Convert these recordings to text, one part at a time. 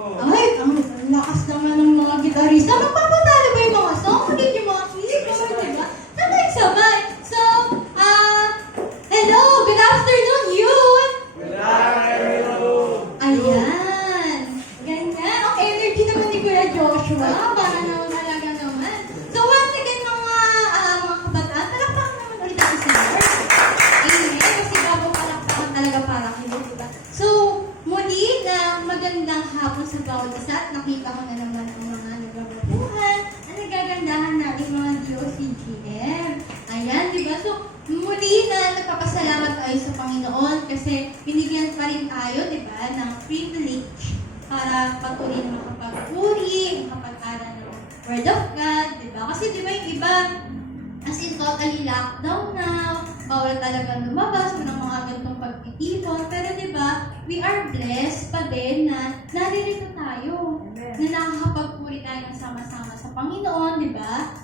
Ay, ang lakas naman ng mga gitarista. Magpapatalo ba yung mga song? Ulit yung mga keyboard, diba? Sabay-sabay. So, hello, good afternoon, youth! Ayan. Ganyan. Ang energy naman ni Kuya Joshua. Para naman talaga naman. So, once again, mga kabataan, palakpakan naman ulit ang isa. Amen. Kasi bago palakpakan talaga para kayo, diba? So, muli na magandang hapon sa bawat isa at nakita ko na naman ang mga nagbababuhan at nagagandahan natin mga DOCGM. Ayan, diba? So, muli na nagpapasalamat tayo sa Panginoon kasi binigyan pa rin tayo, diba, ng privilege para patuloy na makapag-uri, makapag-aral ng Word of God, diba? Kasi diba yung iba, as in totally lockdown now, bawal talaga lumabas, walang mga ganitong pagtitipon, pero diba, we are blessed pa din na naririto tayo, na nakakapagpuri tayo ng sama-sama sa Panginoon, diba?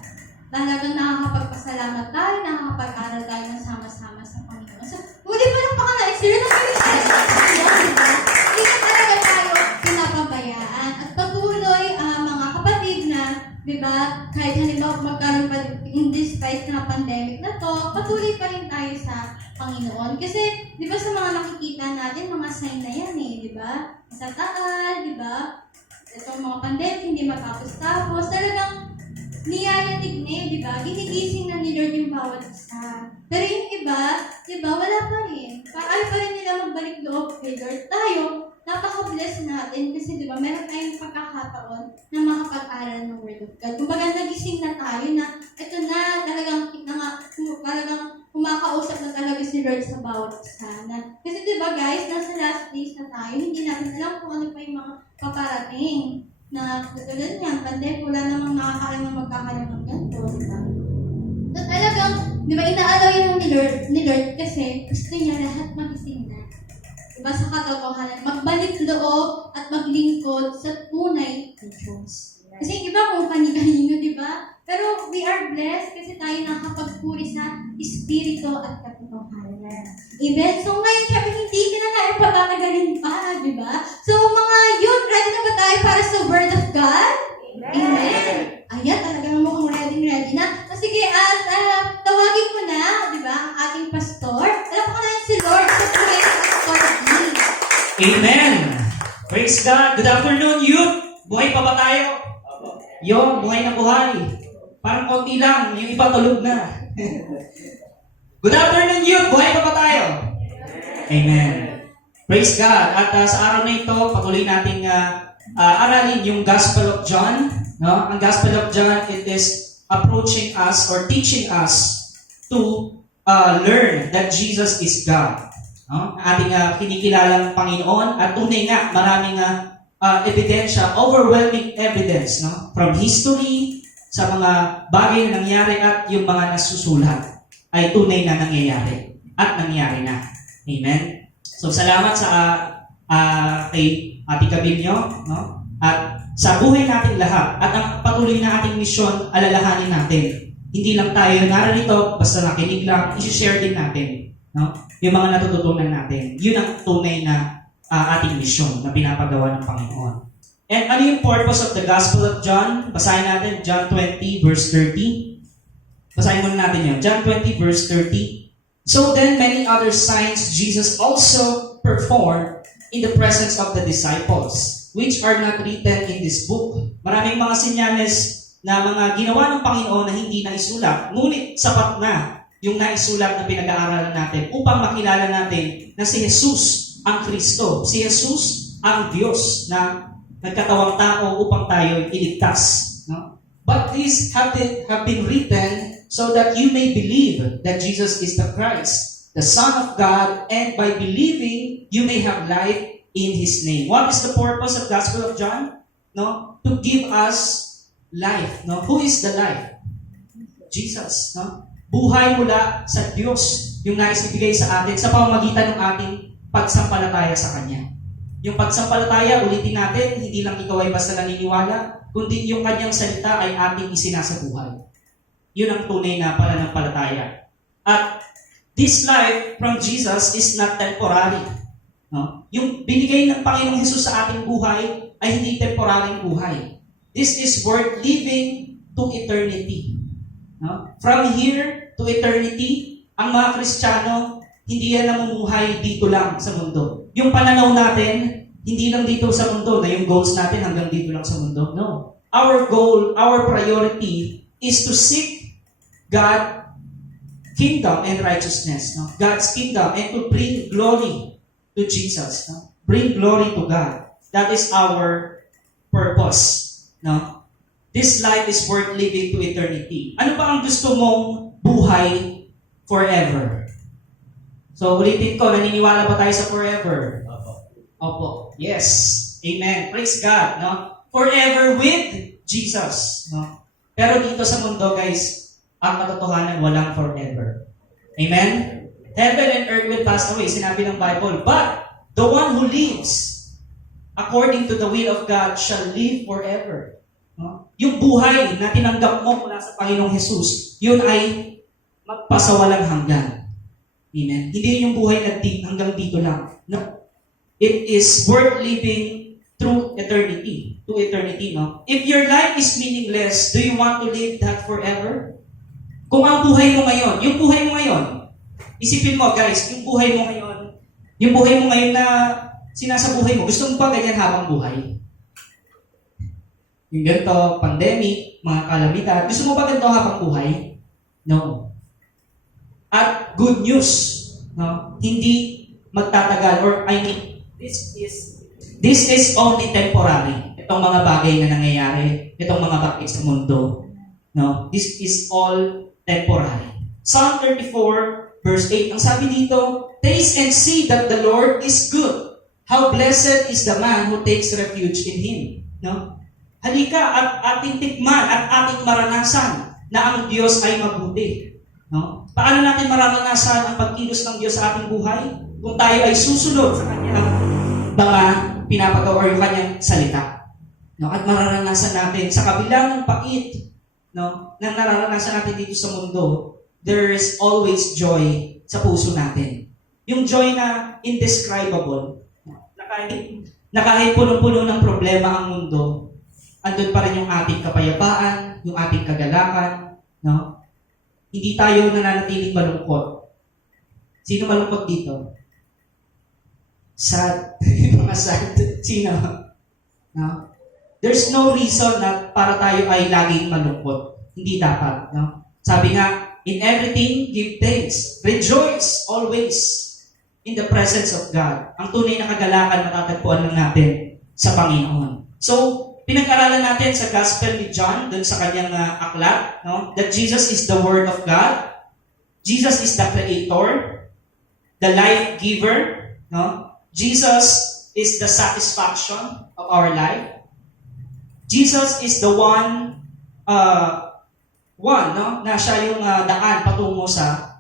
Talagang nakakapagpasalamat tayo, nakakapag-aral tayo ng sama-sama sa Panginoon. So, muli pa lang pakalain sila na kami sa diba? Hindi na talaga tayo pinapabayaan. At patuloy, mga kapatid na, diba, kahit halimbawa magkaroon pa in despite na pandemic na to, patuloy pa rin tayo sa Panginoon. Kasi, di ba sa mga nakikita natin, mga sign na yan di ba? Sa taal, di ba? Itong mga pandemic, hindi matapos-tapos. Talagang niyayanig na di ba? Ginigising na ni Lord yung bawat isa. Pero yung iba, di ba, wala pa rin. Ayaw pa rin nila magbalik loob kay Lord. Tayo, napaka-bless natin kasi di ba, meron tayong pagkakataon na makapag-aral ng Word of God. Kumbaga, nagising na tayo na ito na, talagang kumakausap na talaga si Lord sa bawat isa. Kasi di ba guys, nasa last days na tayo, hindi natin alam kung ano pa yung mga paparating na katulad niyan, pandemic, wala namang nakakaroon na magkakaroon ng ganito, di ba? So talagang, di ba, inaalaw yun ni Lord kasi gusto niya lahat magising na. Diba sa katotohanan, magbalik loob at maglingkod sa tunay na Diyos. Kasi yung iba kung kani-kanino, diba? Pero we are blessed kasi tayo nakakapagpuri sa Espiritu at katotohanan. Amen? So ngayon, syempre hindi ka na tayo patatagalin pa, diba? So mga youth, ready na ba tayo para sa Word of God? Amen? Ayan, talagang mukhang ready na. So sige, at tawagin ko na, diba, ang ating pastor. Alam ko na si Lord sa tunay na pastor. Amen! Praise God! Good afternoon, youth! Buhay pa ba tayo? Yung, buhay na buhay. Parang konti lang, yung iba tulog na. Good afternoon, youth! Buhay pa ba tayo? Amen! Praise God! At sa araw na ito, patuloy nating aralin yung Gospel of John. No? Ang Gospel of John, it is approaching us or teaching us to learn that Jesus is God. No? Ating kinikilalang Panginoon at tunay nga maraming ebidensya, overwhelming evidence, no? From history sa mga bagay na nangyari at yung mga nasusulat ay tunay na nangyayari at nangyari na. Amen? So salamat sa kay Ate Cabillo, no? At sa buhay natin lahat at ang patuloy na ating misyon, alalahanin natin. Hindi lang tayo narito, basta nakinig lang, i-share din natin, no? Yung mga natututunan natin. Yun ang tunay na ating misyon na pinapagawa ng Panginoon. And ano yung purpose of the Gospel of John? Basahin natin John 20 verse 30. Basahin muna natin yun. John 20 verse 30. So then many other signs Jesus also performed in the presence of the disciples, which are not written in this book. Maraming mga senyales na mga ginawa ng Panginoon na hindi na isulat, ngunit sapat na yung naisulat na pinag-aaralan natin upang makilala natin na si Jesus ang Kristo. Si Jesus ang Diyos na nagkatawang tao upang tayo iligtas. No? But these have been written so that you may believe that Jesus is the Christ, the Son of God, and by believing, you may have life in His name. What is the purpose of Gospel of John? No? To give us life. No? Who is the life? Jesus. No? Buhay mula sa Diyos yung nais ibigay sa atin sa pamamagitan ng ating pagsampalataya sa Kanya. Yung pagsampalataya, ulitin natin, hindi lang ikaw ay basta naniniwala, kundi yung Kanyang salita ay ating isinasabuhay. Yun ang tunay na pananampalataya. At this life from Jesus is not temporary. No? Yung binigay ng Panginoong Hesus sa ating buhay ay hindi temporaryong buhay. This is worth living to eternity. No? From here to eternity, ang mga Kristiyano, hindi yan namumuhay dito lang sa mundo. Yung pananaw natin, hindi lang dito sa mundo, na yung goals natin hanggang dito lang sa mundo. No. Our goal, our priority is to seek God kingdom and righteousness. No? God's kingdom and to bring glory to Jesus. No? Bring glory to God. That is our purpose. No? This life is worth living to eternity. Ano ba ang gusto mong buhay forever? So, ulitin ko, naniniwala ba tayo sa forever? Opo. Yes. Amen. Praise God. No? Forever with Jesus. No? Pero dito sa mundo, guys, ang katotohanan, walang forever. Amen? Heaven and earth will pass away, sinabi ng Bible. But the one who lives according to the will of God shall live forever. No? Yung buhay na tinanggap mo mula sa Panginoong Jesus, yun ay magpasawalang hanggan. Amen? Hindi yung buhay na hanggang dito lang. No? It is worth living through eternity. To eternity, no? If your life is meaningless, do you want to live that forever? Kung ang buhay mo ngayon, yung buhay mo ngayon, isipin mo guys, yung buhay mo ngayon na sinasabuhay mo, gusto mo ba ganyan habang buhay? Yung ganito, pandemic, mga kalamidad, gusto mo ba ganito habang buhay? No. At good news, no? Hindi magtatagal, or I mean, this is only temporary. Itong mga bagay na nangyayari, itong mga bakit sa mundo, no? This is all temporary. Psalm 34, verse 8, ang sabi dito, taste and see that the Lord is good. How blessed is the man who takes refuge in Him. No? Halika at ating tikman at ating maranasan na ang Diyos ay mabuti. No? Paano natin mararanasan ang pagkilos ng Diyos sa ating buhay? Kung tayo ay susunod sa Kanyang mga pinapagawa o yung Kanyang salita. No? At mararanasan natin sa kabila ng pait, no, na nararanasan natin dito sa mundo, there is always joy sa puso natin. Yung joy na indescribable, na kahit punong-puno ng problema ang mundo, andun pa rin yung ating kapayapaan, yung ating kagalakan, no? Hindi tayo nananatiling malungkot. Sino malungkot dito? Sad. Mga sad. Sino? No? There's no reason na para tayo ay laging malungkot. Hindi dapat. No? Sabi nga, in everything, give thanks. Rejoice always in the presence of God. Ang tunay na kagalakan matatagpuan lang natin sa Panginoon. So, pinag-aralan natin sa Gospel ni John, dun sa kanyang aklat, no? That Jesus is the Word of God. Jesus is the Creator, the life giver. No? Jesus is the satisfaction of our life. Jesus is the one, no, na siya yung daan patungo sa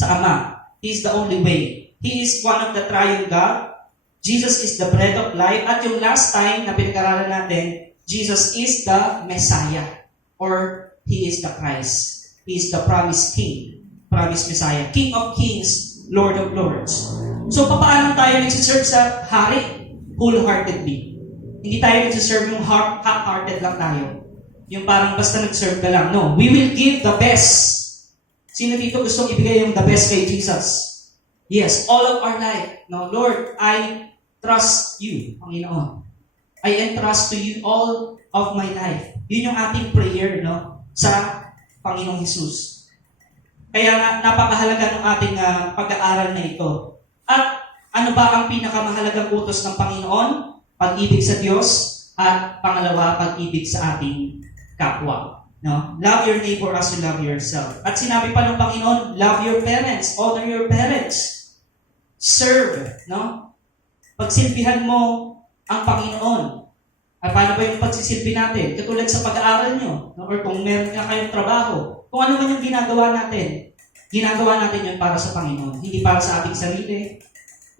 Ama. He is the only way. He is one of the triune God. Jesus is the bread of life. At yung last time na pinag-aralan natin, Jesus is the Messiah, or He is the Christ. He is the promised King, promised Messiah, King of Kings, Lord of Lords. So, paano tayo nagsiserve sa Hari? Wholeheartedly. Hindi tayo nagsiserve yung half-hearted lang tayo. Yung parang basta nag-serve ka lang. No, we will give the best. Sino dito gustong ibigay yung the best kay Jesus? Yes, all of our life. No, Lord, I trust you, Panginoon. I entrust to you all of my life. Yun yung ating prayer, no, sa Panginoong Jesus. Kaya nga, napakahalaga ng ating pag-aaral na ito. At ano ba ang pinakamahalagang utos ng Panginoon? Pag-ibig sa Diyos, at pangalawa, pag-ibig sa ating kapwa. No? Love your neighbor as you love yourself. At sinabi pa ng Panginoon, love your parents, honor your parents. Serve, no? Pagsilbihan mo ang Panginoon. At paano ba yung pagsisilbi natin? Katulad sa pag-aaral nyo, no? Or kung meron nga kayong trabaho, kung ano man yung ginagawa natin yun para sa Panginoon. Hindi para sa ating sarili,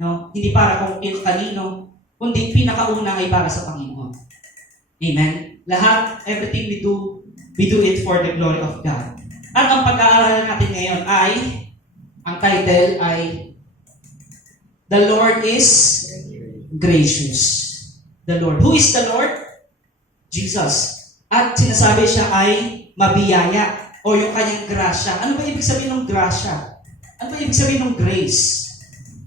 no? Hindi para kung kanino, kundi pinakauna ay para sa Panginoon. Amen? Lahat, everything we do it for the glory of God. At ang pag-aaralan natin ngayon ay, ang title ay, The Lord is Gracious. the Lord. Who is the Lord? Jesus. At sinasabi siya ay mabiyaya o yung kanyang grasya. Ano ba ibig sabihin ng grasya? Ano ba ibig sabihin ng grace?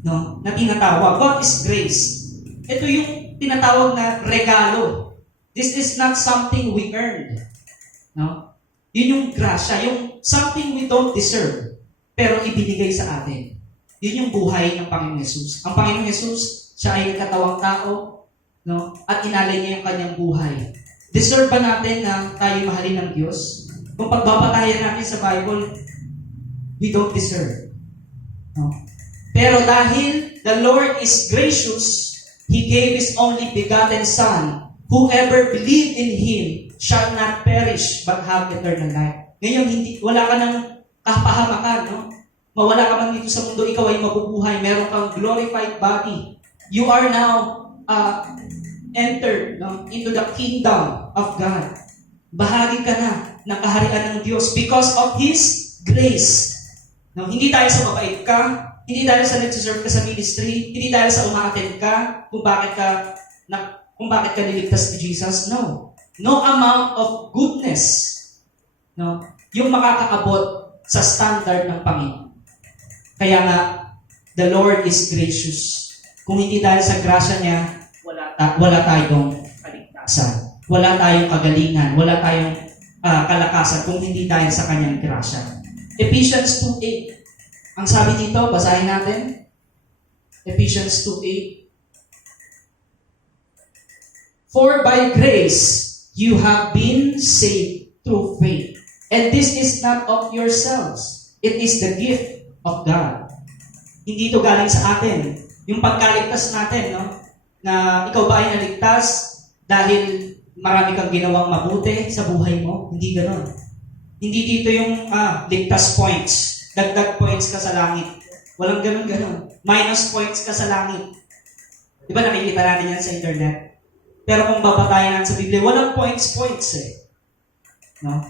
No? Na tinatawag. What is grace? Ito yung tinatawag na regalo. This is not something we earned. No? Yun yung grasya, yung something we don't deserve, pero ibinigay sa atin. Yun yung buhay ng Panginoong Yesus. Ang Panginoong Yesus, siya ay nagkatawang tao, no? At inalay niya yung kanyang buhay. Deserve ba natin na tayo mahalin ng Diyos? Kung pagbabatayan natin sa Bible, we don't deserve. No? Pero dahil the Lord is gracious, He gave His only begotten Son. Whoever believed in Him shall not perish but have eternal life. Ngayon, wala ka ng kapahamakan, no? Mawala ka man dito sa mundo, ikaw ay mabubuhay. Meron kang glorified body. You are now entered, no, into the kingdom of God. Bahagi ka na ng kaharian ng Diyos because of His grace. No, hindi dahil sa mabait ka, hindi dahil sa nagsiserve ka sa ministry, hindi dahil sa umaattend ka, kung bakit ka niligtas ni Jesus. No. No amount of goodness, no, yung makakaabot sa standard ng Panginoon. Kaya nga, the Lord is gracious. Kung hindi dahil sa grasya niya, wala tayong kaligtasan. Wala tayong kagalingan. Wala tayong kalakasan kung hindi dahil sa kanyang grasya. Ephesians 2:8. Ang sabi dito, basahin natin. Ephesians 2:8. For by grace, you have been saved through faith. And this is not of yourselves. It is the gift of God. Hindi ito galing sa atin. Yung pagkaligtas natin, no? Na ikaw ba ay naligtas dahil marami kang ginawang mabuti sa buhay mo? Hindi ganoon. Hindi dito yung ligtas points. Dagdag points ka sa langit. Walang ganon. Minus points ka sa langit. Di ba nakikita natin yan sa internet? Pero kung babatayan natin sa Biblia, walang points eh. No?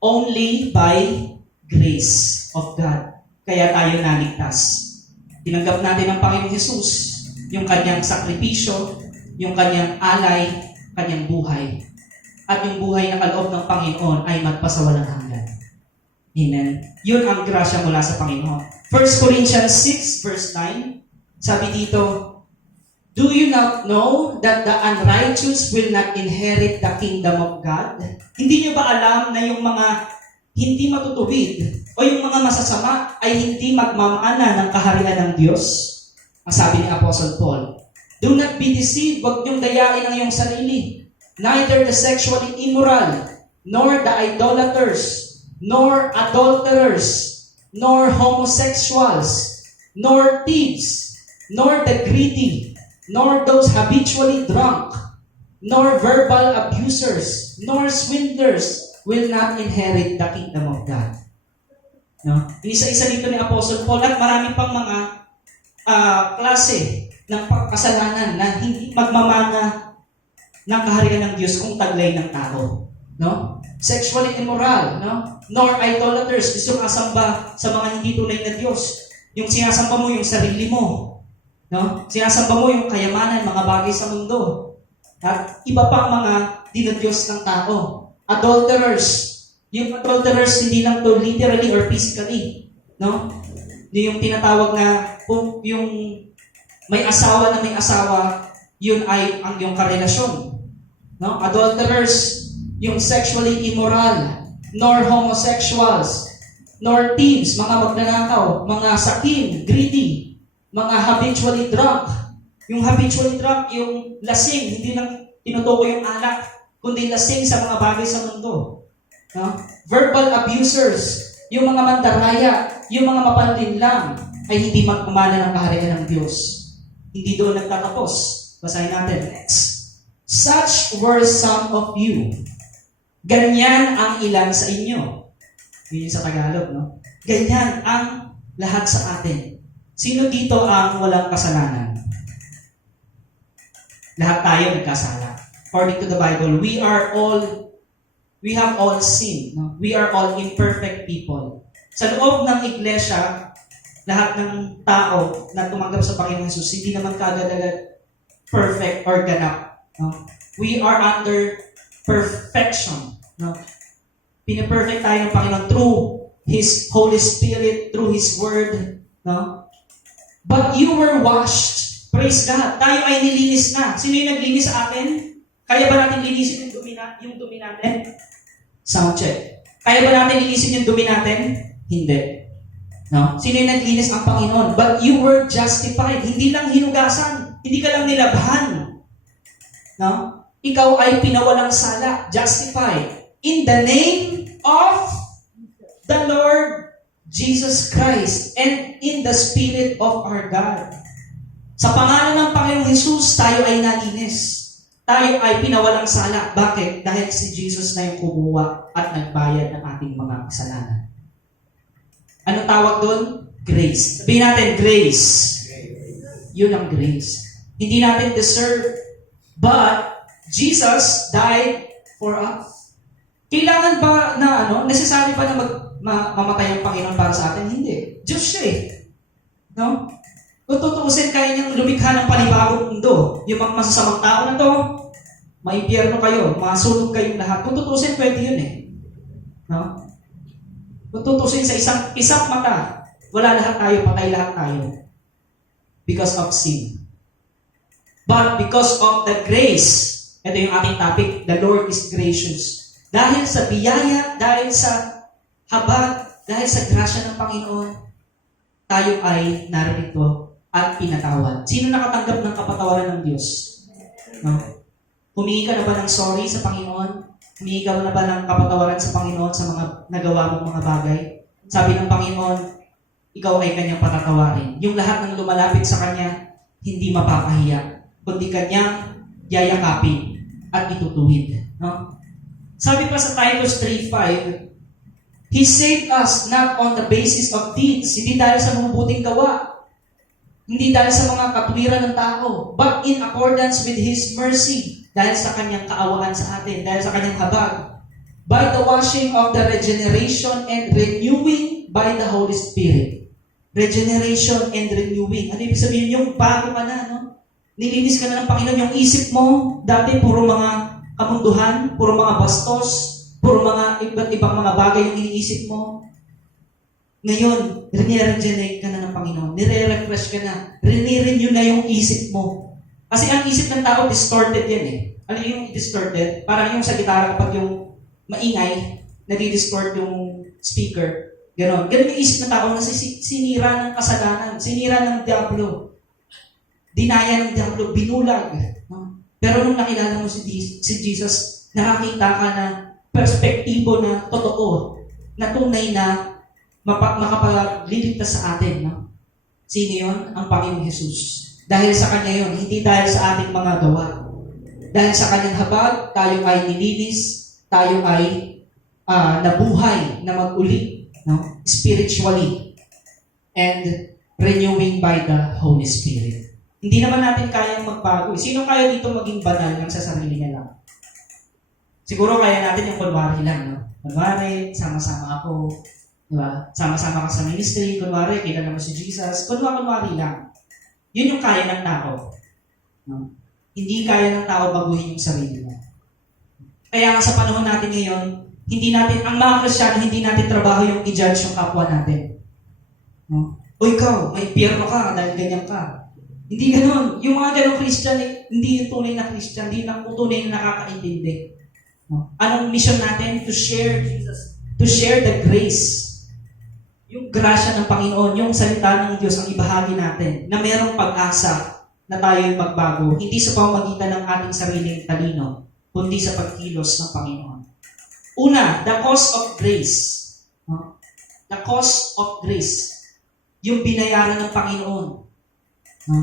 Only by grace of God. Kaya tayo naligtas. Tinanggap natin ng Panginoong Jesus, yung kanyang sakripisyo, yung kanyang alay, kanyang buhay. At yung buhay na kaloob ng Panginoon ay magpasawalang hanggan. Amen. Yun ang grasya mula sa Panginoon. 1 Corinthians 6 verse 9, sabi dito, do you not know that the unrighteous will not inherit the kingdom of God? Hindi niyo ba alam na yung mga hindi matutuwid o yung mga masasama ay hindi magmamana ng kaharian ng Diyos? Ang sabi ni Apostle Paul, do not be deceived, huwag niyong dayain ang iyong sarili. Neither the sexually immoral, nor the idolaters, nor adulterers, nor homosexuals, nor thieves, nor the greedy, nor those habitually drunk, nor verbal abusers, nor swindlers will not inherit the kingdom of God. No? Isa-isa dito ni Apostle Paul at marami pang mga klase ng kasalanan na hindi magmamana ng kaharian ng Diyos kung taglay ng tao. No? Sexually immoral, no? Nor idolaters, gusto asamba sa mga hindi tunay na Diyos. Yung sinasamba mo yung sarili mo. No? Sinasamba mo yung kayamanan, mga bagay sa mundo. At iba pang mga dinadiyos ng tao. Adulterers. Yung adulterers, hindi lang to literally or physically. No? Yung tinatawag na, yung may asawa na may asawa, yun ay ang yung karelasyon. No? Adulterers, yung sexually immoral, nor homosexuals, nor thieves, mga magnanakaw, mga sakim, greedy, mga habitually drunk. Yung habitually drunk, yung lasing, hindi lang tinutukoy yung alak, kundi lasing sa mga bagay sa mundo. No? Verbal abusers, yung mga mandaraya, yung mga mapanlinlang, ay hindi magpamana ng kaharian ng Diyos. Hindi doon nagtatapos. Basahin natin next. Such were some of you. Ganyan ang ilan sa inyo. Yun yung sa Tagalog, no? Ganyan ang lahat sa atin. Sino dito ang walang kasalanan? Lahat tayo nagkasala. According to the Bible, we have all sinned. No? We are all imperfect people. Sa loob ng iglesia, lahat ng tao na tumanggap sa Panginoon Jesus, hindi naman kaagad-agad perfect or ganap. No? We are under perfection. No? Pinaperfect tayo ng Panginoon through His Holy Spirit, through His Word. No? But you were washed. Praise God. Tayo ay nilinis na. Sino yung naglinis sa atin? Kaya ba natin linisin yung dumi natin? Sound check. Kaya ba natin linisin yung dumi natin? Hindi. No? Sino yung naglinis? Ang Panginoon. But you were justified. Hindi lang hinugasan. Hindi ka lang nilabhan. No? Ikaw ay pinawalang sala. Justified. In the name of the Lord Jesus Christ and in the Spirit of our God. Sa pangalan ng Panginoong Jesus, tayo ay nalinis. Tayo ay pinawalang sala. Bakit? Dahil si Jesus na yung kumuha at nagbayad ng ating mga kasalanan. Ano tawag doon? Grace. Sabihin natin, grace. Yun ang grace. Hindi natin deserve. But, Jesus died for us. Kailangan ba na necessary ba na mamatay ang Panginoon para sa atin? Hindi. Diyos siya eh. No? Kung tutuusin, kaya niyang lumikha ng panibagong mundo. Yung mga masasamang tao na to, maimpyerno kayo, masunog kayong lahat. Kung tutuusin, pwede yun eh. No? Kung tutuusin sa isang mata, wala lahat tayo, patay lahat tayo. Because of sin. But because of the grace, ito yung ating topic, the Lord is gracious. Dahil sa biyaya, dahil sa habag, dahil sa grasya ng Panginoon, tayo ay narito at pinatawad. Sino nakatanggap ng kapatawaran ng Diyos? No? Humingi ka na ba ng sorry sa Panginoon? Humingi ka na ba ng kapatawaran sa Panginoon sa mga nagawa mong mga bagay? Sabi ng Panginoon, ikaw ay kanyang patatawarin. Yung lahat ng lumalapit sa kanya, hindi mapapahiya, kundi kanyang yayakapin at itutuwid. No? Sabi pa sa Titus 3:5, He saved us not on the basis of deeds, hindi dahil sa mabubuting gawa, hindi dahil sa mga katwiran ng tao, but in accordance with His mercy, dahil sa kanyang kaawaan sa atin, dahil sa kanyang habag, by the washing of the regeneration and renewing by the Holy Spirit. Regeneration and renewing. Ano ibig sabihin? Yung bago ka na, no? Nilinis ka na ng Panginoon. Yung isip mo, dati puro mga kamunduhan, puro mga bastos, puro mga iba't ibang mga bagay yung iniisip mo. Ngayon, regenerate ka na ng Panginoon. Nire-refresh ka na. Renew na yung isip mo. Kasi ang isip ng tao, distorted yan eh. Ano yung distorted? Parang yung sa gitara kapag yung maingay, nadi-distort yung speaker. Ganon. Ganon yung isip ng tao na sinira ng kasalanan, sinira ng diablo. Dinaya ng diablo, binulag. No? Pero nung nakilala mo si Jesus, nakakita ka na perspektibo na totoo, na tunay na makapagliligtas sa atin. No? Sino yun? Ang Panginoong Jesus. Dahil sa Kanya yun, hindi dahil sa ating mga gawa. Dahil sa Kanyang habag, tayo ay nilinis, tayo ay nabuhay na mag-uli, no? Spiritually, and renewing by the Holy Spirit. Hindi naman natin kayang magbago. Sino kaya dito maging banal lang sa sarili niya lang? Siguro kaya natin yung kunwari lang, no? Kunwari, sama-sama ako, di ba? Sama-sama ka sa ministry, kunwari, kita naman si Jesus, kunwari lang. Yun yung kaya ng tao. No? Hindi kaya ng tao baguhin yung sarili niya. Kaya nga sa panahon natin ngayon, ang mga Kristiyano, hindi natin trabaho yung i-judge yung kapwa natin. No? O ikaw, may pierno ka dahil ganyan ka. Hindi ganoon. Yung mga ganong Christian, hindi yung tunay na Christian, hindi yung tunay na nakakaintindi. No? Anong mission natin? To share Jesus. To share the grace. Yung grasya ng Panginoon, yung salita ng Diyos ang ibahagi natin na mayroong pag-asa na tayo'y magbago. Hindi sa pamamagitan ng ating sariling talino, kundi sa pagkilos ng Panginoon. Una, the cost of grace. No? The cost of grace. Yung binayaran ng Panginoon. No?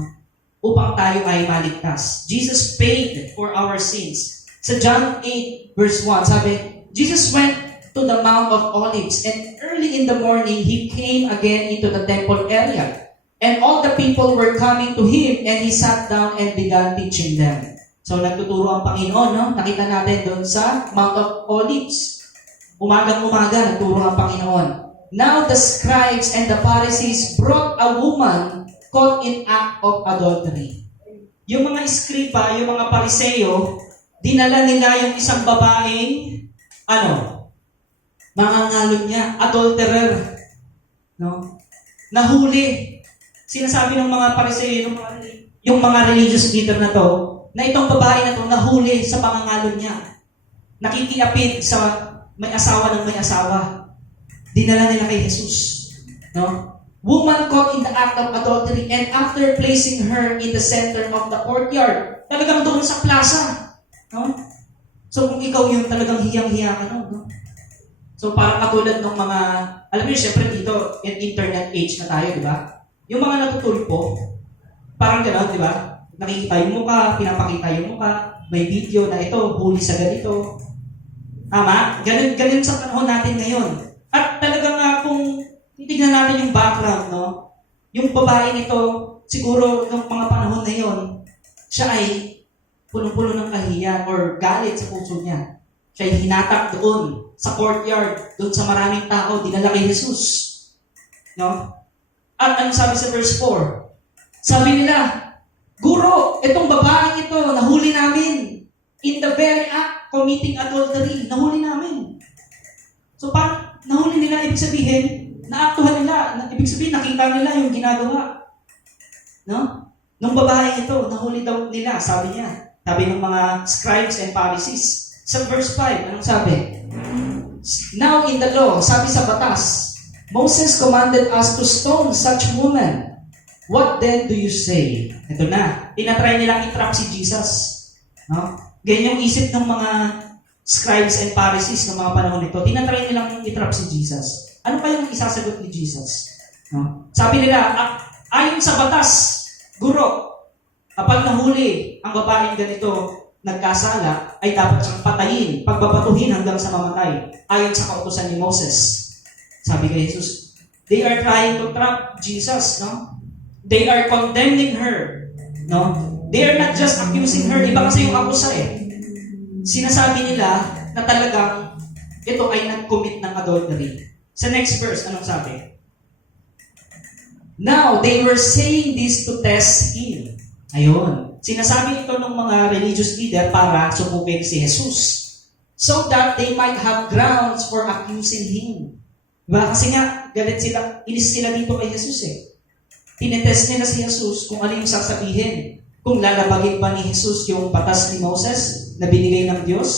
Upang tayo ay maligtas. Jesus paid for our sins. Sa John 8, verse 1, sabi, Jesus went to the Mount of Olives, and early in the morning, He came again into the temple area. And all the people were coming to Him, and He sat down and began teaching them. So, nagtuturo ang Panginoon, no? Nakita natin doon sa Mount of Olives. Umagang-umaga, nagturo ang Panginoon. Now the scribes and the Pharisees brought a woman caught in act of adultery. yung mga iskripa, yung mga pariseyo, dinala nila yung isang babaeng, mangangalon niya, adulterer. No? Nahuli. Sinasabi ng mga pariseyo, yung mga religious leader na to, na itong babae na to nahuli sa pangangalon niya. Nakikiapid sa may asawa ng may asawa. Dinala nila kay Jesus. No? Woman caught in the act of adultery, and after placing her in the center of the courtyard, talagang doon sa plaza. No? So kung ikaw yung talagang hiyang-hiya ka, no? So parang katulad ng mga, alam niyo, syempre dito, in internet age na tayo, di ba? Yung mga natutulpo, parang gano'n, di ba? Nakikita yung mukha, pinapakita yung mukha, may video na ito, huli sa ganito. Tama? Ganun sa panahon natin ngayon. At talagang kung titignan natin yung background, no? Yung babae nito, siguro ng mga panahon na yon, siya ay punong-puno ng kahiyan or galit sa puso niya. Siya ay hinatak doon sa courtyard, doon sa maraming tao, dinala kay Jesus. No? At anong sabi sa verse 4? Sabi nila, Guro, itong babaeng ito, nahuli namin. In the very act, committing adultery, nahuli namin. So parang nahuli nila, ibig sabihin, naaktuhan nila, ibig sabihin, nakita nila yung ginagawa. No? Nung babae ito, nahuli daw nila, sabi niya. Sabi ng mga scribes and Pharisees. Sa verse 5, anong sabi? Now in the law, sabi sa batas, Moses commanded us to stone such woman. What then do you say? Ito na. Tinatry nilang i-trap si Jesus. No? Ganyan yung isip ng mga scribes and Pharisees ng mga panahon nito. Tinatry nilang i-trap si Jesus. Ano pa yung isasagot ni Jesus? No? Sabi nila, ayon sa batas, Guro, kapag nahuli ang babaeng ganito nagkasala, ay dapat siyang patayin, pagbabatuhin hanggang sa mamatay, ayon sa kautusan ni Moses. Sabi kay Jesus, they are trying to trap Jesus, no? They are condemning her, no? They are not just accusing her, iba kasi yung akusa eh. Sinasabi nila na talagang ito ay nag-commit ng adultery. Sa next verse, anong sabi? Now, they were saying this to test him. Ayun. Sinasabi ito ng mga religious leader para subukin si Jesus. So that they might have grounds for accusing him. Diba? Kasi nga, galit sila, inis sila dito kay Jesus eh. Tinetest nila si Jesus kung ano yung sasabihin. Kung lalabagin ba ni Jesus yung batas ni Moses na binigay ng Diyos.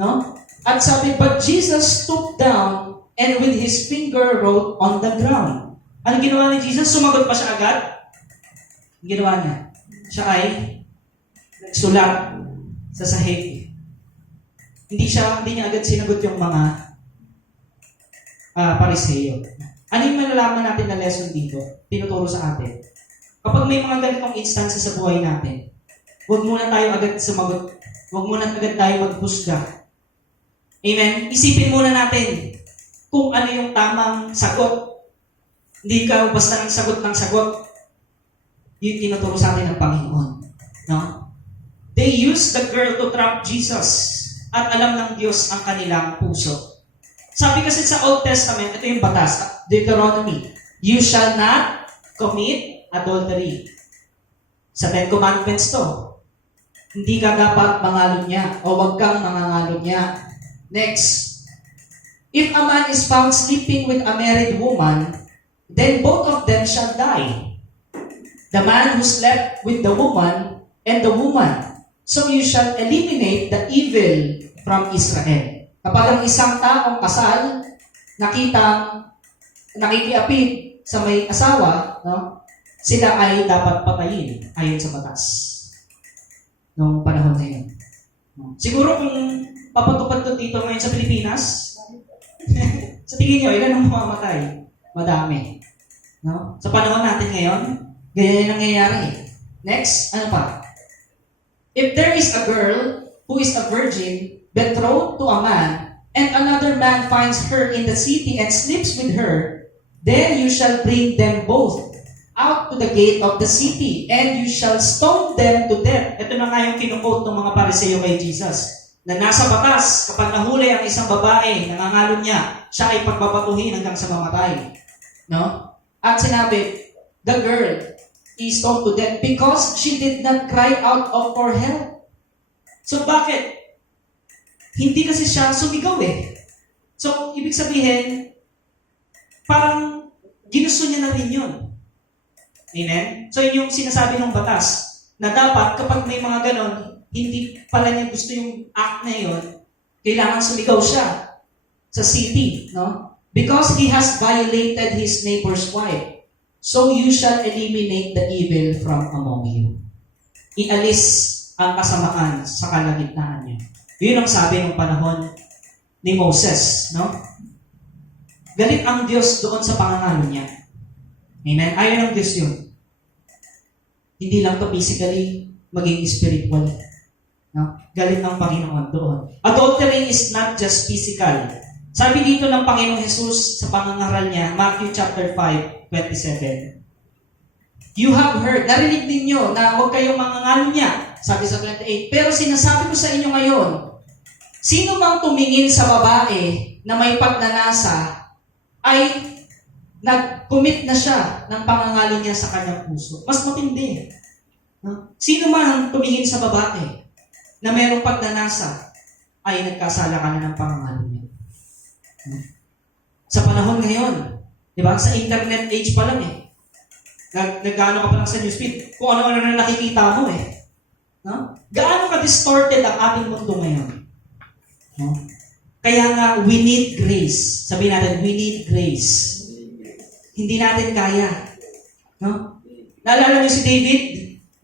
No? At sabi, but Jesus stooped down and with his finger wrote on the ground. Ano ginawa ni Jesus? Sumagot pa siya agad? Ang ginawa niya? Siya ay nagsulat sa sahig. Hindi niya agad sinagot yung mga pariseyo. Ano yung malalaman natin na lesson dito? Tinuturo sa atin. Kapag may mga ganitong instances sa buhay natin, huwag muna tayo agad sumagot. Huwag muna agad tayo maghusga. Amen? Isipin muna natin kung ano yung tamang sagot. Hindi ka basta ng sagot. Yun tinuturo sa atin ng Panginoon. No? They used the girl to trap Jesus at alam ng Diyos ang kanilang puso. Sabi kasi sa Old Testament, ito yung batas, Deuteronomy, you shall not commit adultery. Sa Ten Commandments to. Hindi ka dapat mangalon niya o wag kang mangangalon niya. Next, if a man is found sleeping with a married woman, then both of them shall die. The man who slept with the woman and the woman. So you shall eliminate the evil from Israel. Kapag ang isang taong kasal, nakikiapid sa may asawa, no? Sila ay dapat patayin ayon sa batas noong panahon na yun. No? Siguro kung papatupad to dito ngayon sa Pilipinas, sa tingin nyo, ilan ang mamamatay? Madami. No? Sa panahon natin ngayon, ganyan yung nangyayari. Next, ano pa? If there is a girl who is a virgin, betrothed to a man, and another man finds her in the city and sleeps with her, then you shall bring them both out to the gate of the city, and you shall stone them to death. Ito na nga yung kinukote ng mga pariseyo kay Jesus. Na nasa batas, kapag nahuli ang isang babae, nangangalon niya, siya ay pagbabatuhin hanggang sa mamatay. No? At sinabi, the girl, is stoned to death because she did not cry out for help. So bakit? Hindi kasi siya sumigaw eh. So, ibig sabihin, parang ginusto niya na rin yun. Amen? So, yun yung sinasabi ng batas, na dapat kapag may mga ganon, hindi pala niya gusto yung act na yun, kailangan sumigaw siya sa city, no? Because he has violated his neighbor's wife, so you shall eliminate the evil from among you. Ialis ang kasamaan sa kalagitnaan niyo. Yun ang sabi ng panahon ni Moses, no? Galit ang Diyos doon sa pangangalo niya. Amen? Ayaw ng Diyos yun. Hindi lang to physically, maging spiritual. No? Galit ng Panginoon doon. Adultery is not just physical. Sabi dito ng Panginoong Jesus sa pangangaral niya, Matthew chapter 5:27. You have heard, narinig ninyo na huwag kayong mangangalo niya. Sabi sa 28. Pero sinasabi ko sa inyo ngayon, sino mang tumingin sa babae na may pagnanasa ay nag-commit na siya ng pangangalo niya sa kanyang puso. Mas matindi. No? Sino man tumingin sa babae na mayroong pagnanasa ay nagkasala ka na ng pangangalo niya. No? Sa panahon ngayon, di ba? Sa internet age pa lang eh. Nag-gaano ka pa lang sa newsfeed. Kung ano-ano na nakikita mo eh. No? Gaano ka-distorted ang ating mundo ngayon? No? Kaya nga, we need grace. Sabihin natin, we need grace. Hindi natin kaya. No? Naalala niyo si David?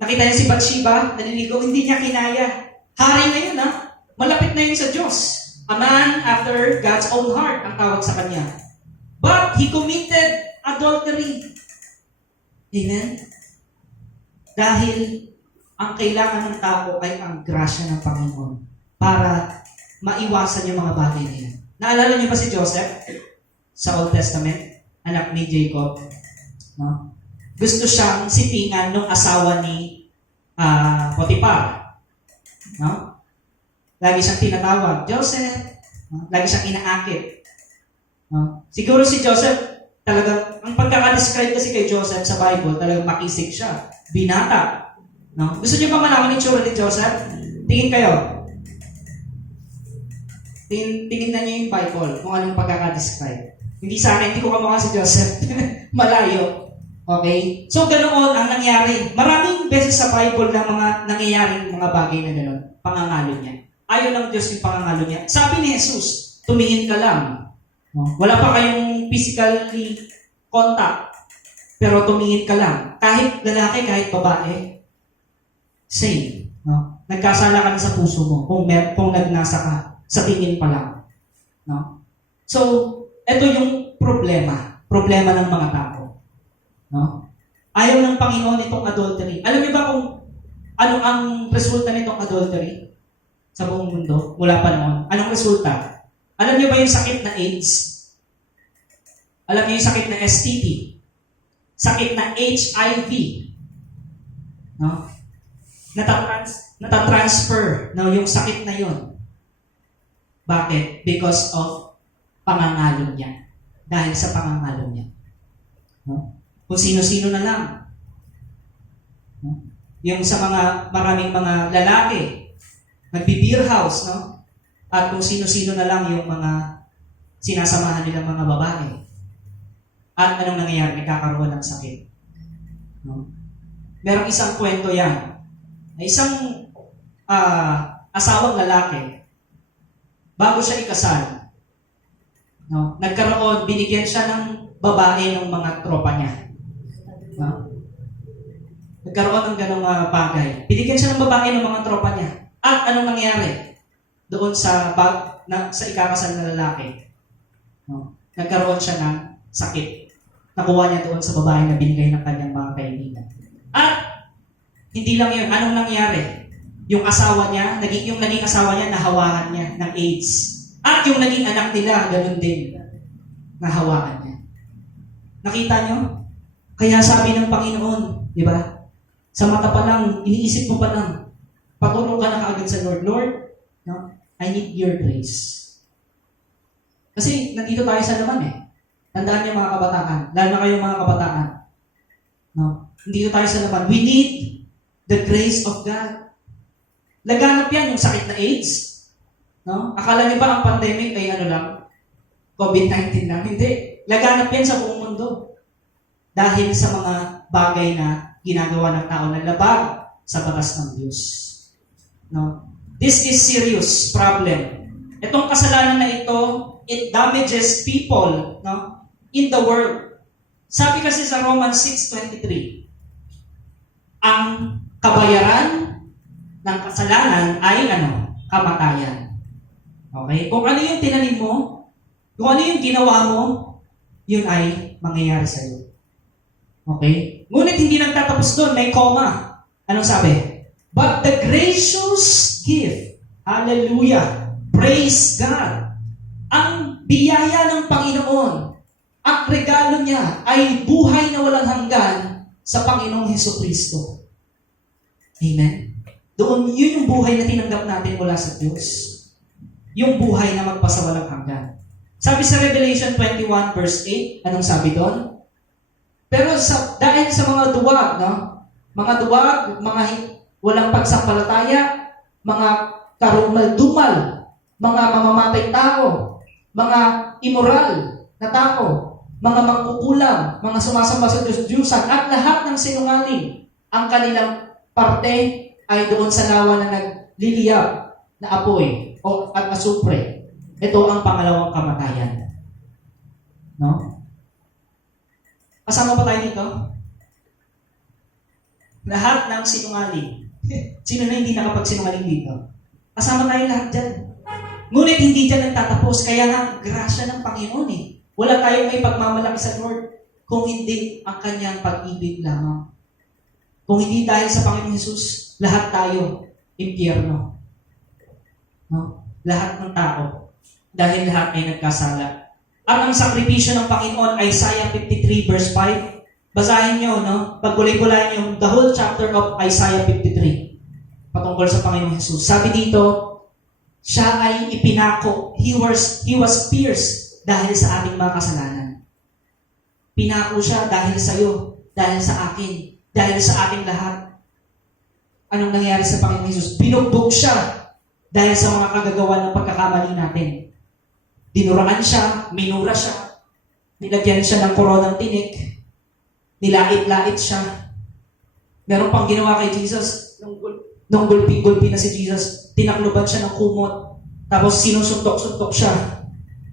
Nakita niya si Bathsheba, naliligaw, hindi niya kinaya. Hari na yun, ha? Malapit na yun sa Diyos. A man after God's own heart ang tawag sa kanya. But he committed adultery. Amen? Dahil ang kailangan ng tao ay ang grasya ng Panginoon para maiwasan yung mga bagay na yan. Naalala niyo ba si Joseph sa Old Testament? Anak ni Jacob. No? Gusto siyang sipingan ng asawa ni Potiphar. No? Lagi siyang tinatawag, Joseph. No? Lagi siyang inaakit. No? Siguro si Joseph, talagang, ang pagkaka-describe kasi kay Joseph sa Bible, talagang makisig siya. Binata. No? Gusto niyo ba malaman yung tsura ni Joseph? Tingin kayo. Tingin na niyo yung Bible kung anong pagkaka-describe. Hindi sa akin, hindi ko kamukha si Joseph. Malayo. Okay? So, ganoon ang nangyari. Maraming beses sa Bible na mga nangyayaring mga bagay na ganoon. Pangangalo niya. Ayaw ng Diyos yung pangangalo niya. Sabi ni Jesus, tumingin ka lang. No? Wala pa kayong physically contact. Pero tumingin ka lang. Kahit lalaki, kahit babae. Same. No? Nagkasala ka na sa puso mo kung nagnasa ka sa tingin pa lang. No? So, ito yung problema. Problema ng mga tao. No? Ayaw ng Panginoon itong adultery. Alam niyo ba kung ano ang resulta nitong adultery sa buong mundo mula pa noon? Anong resulta? Alam niyo ba yung sakit na AIDS? Alam niyo yung sakit na STD? Sakit na HIV? No? Natatransfer no, yung sakit na yon. Bakit? Because of pangangalo niya. Dahil sa pangangalo niya. No? Kung sino-sino na lang. No? Yung sa maraming mga lalaki, nagbi-beer house, no? At kung sino-sino na lang yung mga sinasamahan nilang mga babae. At anong nangyayari? Nagkakaroon ng sakit. No? Merong isang kwento yan. Isang asawang lalaki, bago siya ikasal, no, binigyan siya ng babae ng mga tropa niya. No? Nagkaroon ng ganong bagay. Binigyan siya ng babae ng mga tropa niya. At anong nangyari? Doon sa ikakasal na lalaki, no, nagkaroon siya ng sakit. Nakuha niya doon sa babae na binigay ng kanyang mga kaibigan. At hindi lang yun. Anong nangyari? Yung naging asawa niya, nahawakan niya ng AIDS. At yung naging anak nila, ganun din. Nahawakan niya. Nakita niyo? Kaya sabi ng Panginoon, di ba? Sa mata pa lang, iniisip mo pa lang, patulong ka na kaagad sa Lord. Lord, no, I need your grace. Kasi nandito tayo sa laman eh. Tandaan niyo mga kabataan. Lalo na kayong mga kabataan. No? Hindi tayo sa laban. We need the grace of God. Laganap yan yung sakit na AIDS. No? Akala niyo ba ang pandemic ay ano lang? COVID-19 lang? Hindi. Laganap yan sa buong mundo. Dahil sa mga bagay na ginagawa ng tao na labag sa batas ng Diyos. No? This is serious problem. Itong kasalanan na ito, it damages people, no, in the world. Sabi kasi sa Romans 6:23, ang kabayaran ng kasalanan ay ano? Kamatayan. Okay? Kung ano yung tinanim mo, kung ano yung ginawa mo, yun ay mangyayari sa iyo. Okay? Ngunit hindi nagtatapos doon, may comma. Anong sabi? But the gracious gift, hallelujah, praise God. Ang biyaya ng Panginoon, ang regalo niya ay buhay na walang hanggan sa Panginoong Hesukristo. Amen? Doon, yun yung buhay na tinanggap natin mula sa Diyos. Yung buhay na magpasawalang hanggan. Sabi sa Revelation 21 verse 8, anong sabi doon? Pero dahil sa mga duwag, no? Mga duwag, mga walang pagsampalataya, mga karumal-dumal, mga mamamatay tao, mga immoral na tao, mga mangkukulam, mga sumasamba sa Diyos-Diyusan, at lahat ng sinungaling, ang kanilang parte ay doon sa lawa na nagliliyab na apoy at asupre. Ito ang pangalawang kamatayan. No? Kasama pa tayo dito? Lahat ng sinungaling. Sino na hindi nakapagsinungaling dito? Kasama tayo lahat dyan. Ngunit hindi dyan nagtatapos. Kaya nga, grasya ng Panginoon eh. Wala tayong may pagmamalaki sa Lord kung hindi ang kanyang pag-ibig lamang. Kung hindi dahil sa Panginoon Jesus, lahat tayo impyerno. No? Lahat ng tao. Dahil lahat ay nagkasala. At ang sakripisyo ng Panginoon ay Isaiah 53 verse 5. Basahin nyo, no? Pagkulay-kulay nyo the whole chapter of Isaiah 53 patungkol sa Panginoong Jesus. Sabi dito, siya ay ipinako. He was pierced dahil sa ating mga kasalanan. Pinako siya dahil sa iyo, dahil sa akin, dahil sa ating lahat. Anong nangyari sa Panginoong Jesus? Binugbog siya dahil sa mga kagagawa ng pagkakamali natin. Dinuraan siya, minura siya, nilagyan siya ng koronang tinik, nilait-lait siya. Meron pang ginawa kay Jesus, nung gulpi-gulpi na si Jesus, tinakluban siya ng kumot, tapos sinusuntok-suntok siya.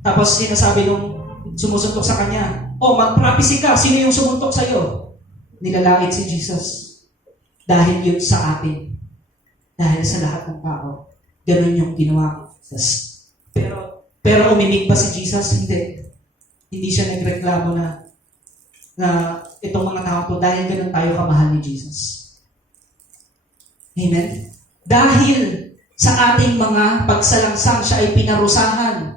Tapos sinasabi nung sumusuntok sa kanya, mag-prophecy ka, sino yung sumuntok sa'yo? Nilalait si Jesus. Dahil yun sa atin. Dahil sa lahat ng tao. Ganun yung ginawa ko. Pero umimig ba si Jesus? Hindi. Hindi siya nagreklamo na itong mga tao to dahil ganun tayo kamahal ni Jesus. Amen? Dahil sa ating mga pagsalangsang siya ay pinarusahan.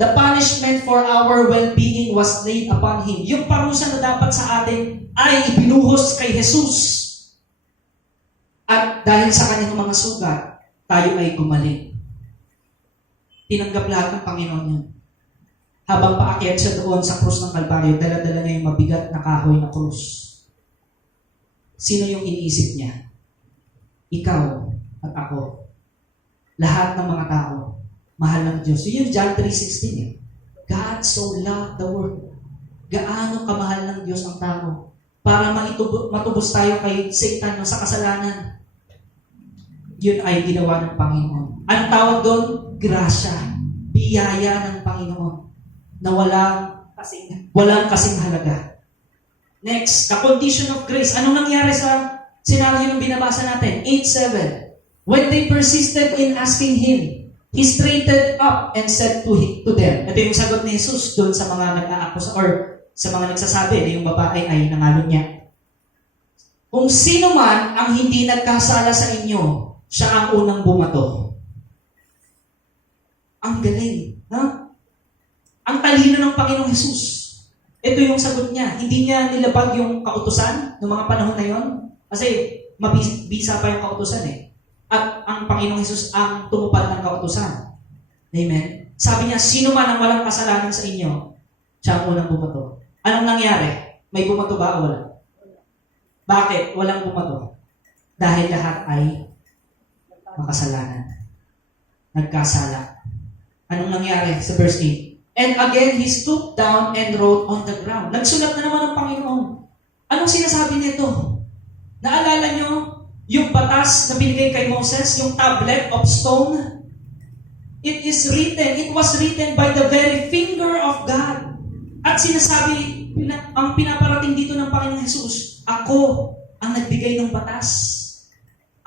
The punishment for our well-being was laid upon Him. Yung parusa na dapat sa atin ay ibinuhos kay Jesus. At dahil sa kanyang mga sugat, tayo ay gumaling. Tinanggap lahat ng Panginoon yun. Habang paakyat siya doon sa krus ng Kalbaryo, dala-dala niya yung mabigat na kahoy na krus. Sino yung iniisip niya? Ikaw at ako. Lahat ng mga tao. Mahal ng Diyos. Yun yung John 3:16 eh. God so loved the world. Gaano kamahal ng Diyos ang tao para matubos tayo kay Satan sa kasalanan. Yun ay ginawa ng Panginoon. Ang tawag doon, grasya. Biyaya ng Panginoon na walang kasing halaga. Next, the condition of grace. Anong nangyari sa senaryo ng binabasa natin? 8:7. When they persisted in asking Him, He straightened up and said to them. Ito yung sagot ni Jesus doon sa mga nag-aakusa or sa mga nagsasabi na yung babae ay nanalo niya. Kung sino man ang hindi nagkasala sa inyo, siya ang unang bumato. Ang galing. Ha? Ang talino ng Panginoong Jesus. Ito yung sagot niya. Hindi niya nilabag yung kautusan ng mga panahon na yon. Kasi mabisa pa yung kautusan eh. At ang Panginoong Jesus ang tumupad ng kautusan. Amen? Sabi niya, sino man ang walang kasalanan sa inyo, siya ang unang bumato. Anong nangyari? May bumato ba o wala? Bakit? Walang bumato. Dahil lahat ay makasalanan. Nagkasala. Anong nangyari sa verse 8? And again, he stooped down and wrote on the ground. Nagsulat na naman ang Panginoon. Anong sinasabi nito? Naalala nyo yung batas na binigay kay Moses, yung tablet of stone? It was written by the very finger of God. At sinasabi, ang pinaparating dito ng Panginoong Jesus, ako ang nagbigay ng batas.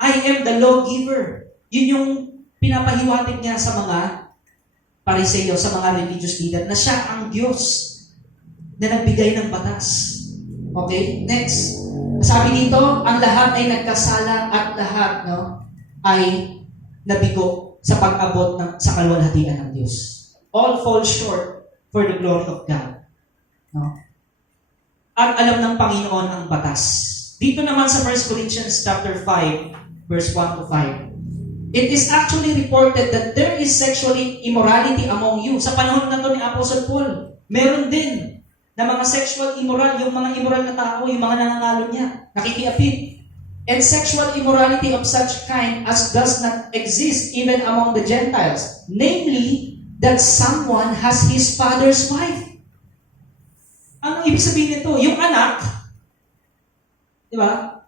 I am the lawgiver. Yun yung pinapahiwatig niya sa mga Pariseo, sa mga religious leader, na siya ang Diyos na nagbigay ng batas. Okay? Next. Sabi dito, ang lahat ay nagkasala at lahat ay nabigo sa pag-abot sa kaluwalhatian ng Diyos. All fall short for the glory of God. No? At alam ng Panginoon ang batas. Dito naman sa 1 Corinthians chapter 5, verse 1 to 5, it is actually reported that there is sexually immorality among you. Sa panahon na to ni Apostle Paul, meron din na mga sexual immoral, yung mga immoral na tao, yung mga nanangalo niya, nakikiapid. And sexual immorality of such kind as does not exist even among the Gentiles. Namely, that someone has his father's wife. Ano ibig sabihin nito? Yung anak, di ba?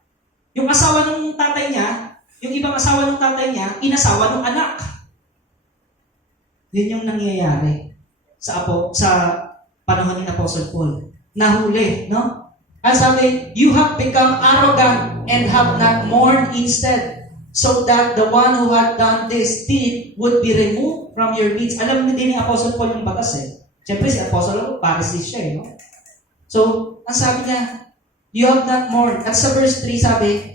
Yung asawa ng tatay niya, yung ibang asawa ng tatay niya, inasawa ng anak. Yun yung nangyayari sa panahon ni Apostle Paul. Nahuli, no? Ang sabi, you have become arrogant and have not mourned instead, so that the one who had done this deed would be removed from your midst. Alam niyo din ni Apostle Paul yung batas eh. Siyempre si Apostle Pharisee siya eh, no? So, ang sabi niya, you have not mourned. At sa verse 3 sabi,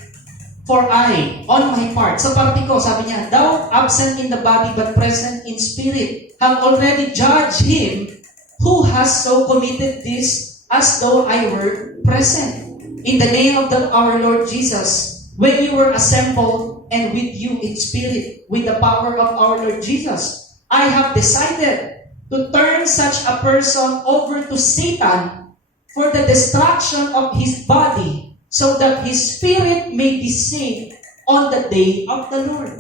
for I, on my part, sa parte ko, sabi niya, thou absent in the body but present in spirit, have already judged him who has so committed this as though I were present. In the name of our Lord Jesus, when you were assembled and with you in spirit, with the power of our Lord Jesus, I have decided to turn such a person over to Satan for the destruction of his body, so that his spirit may be saved on the day of the Lord.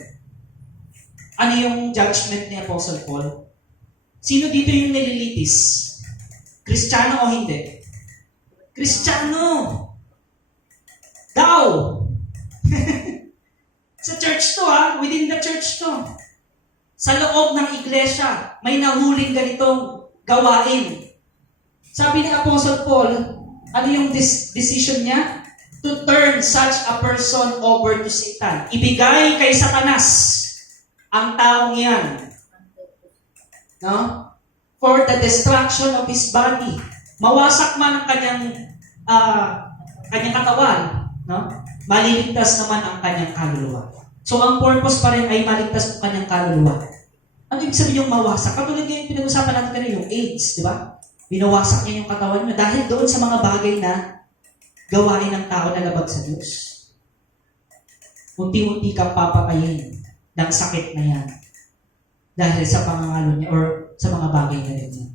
Ano yung judgment ni Apostle Paul? Sino dito yung nililitis? Kristiyano o hindi? Kristiyano! Daw! Sa church to within the church to. Sa loob ng iglesia, may nahuling ganitong gawain. Sabi ni Apostle Paul, ano yung decision niya? To turn such a person over to Satan. Ibigay kay Satanas ang taong yan. No? For the destruction of his body. Mawasak man ang kanyang katawan, no? Maliligtas naman ang kanyang kaluluwa. So ang purpose pa rin ay maligtas ang kanyang kaluluwa. Ano ibig sabihin yung mawasak? Katulad ngayon pinag-usapan natin kanina yung AIDS, di ba? Binawasak niya yung katawan niya dahil doon sa mga bagay na gawain ng tao na labag sa Diyos. Unti-unti kang papatayin ng sakit na yan dahil sa pangangalo niya or sa mga bagay na rin niya.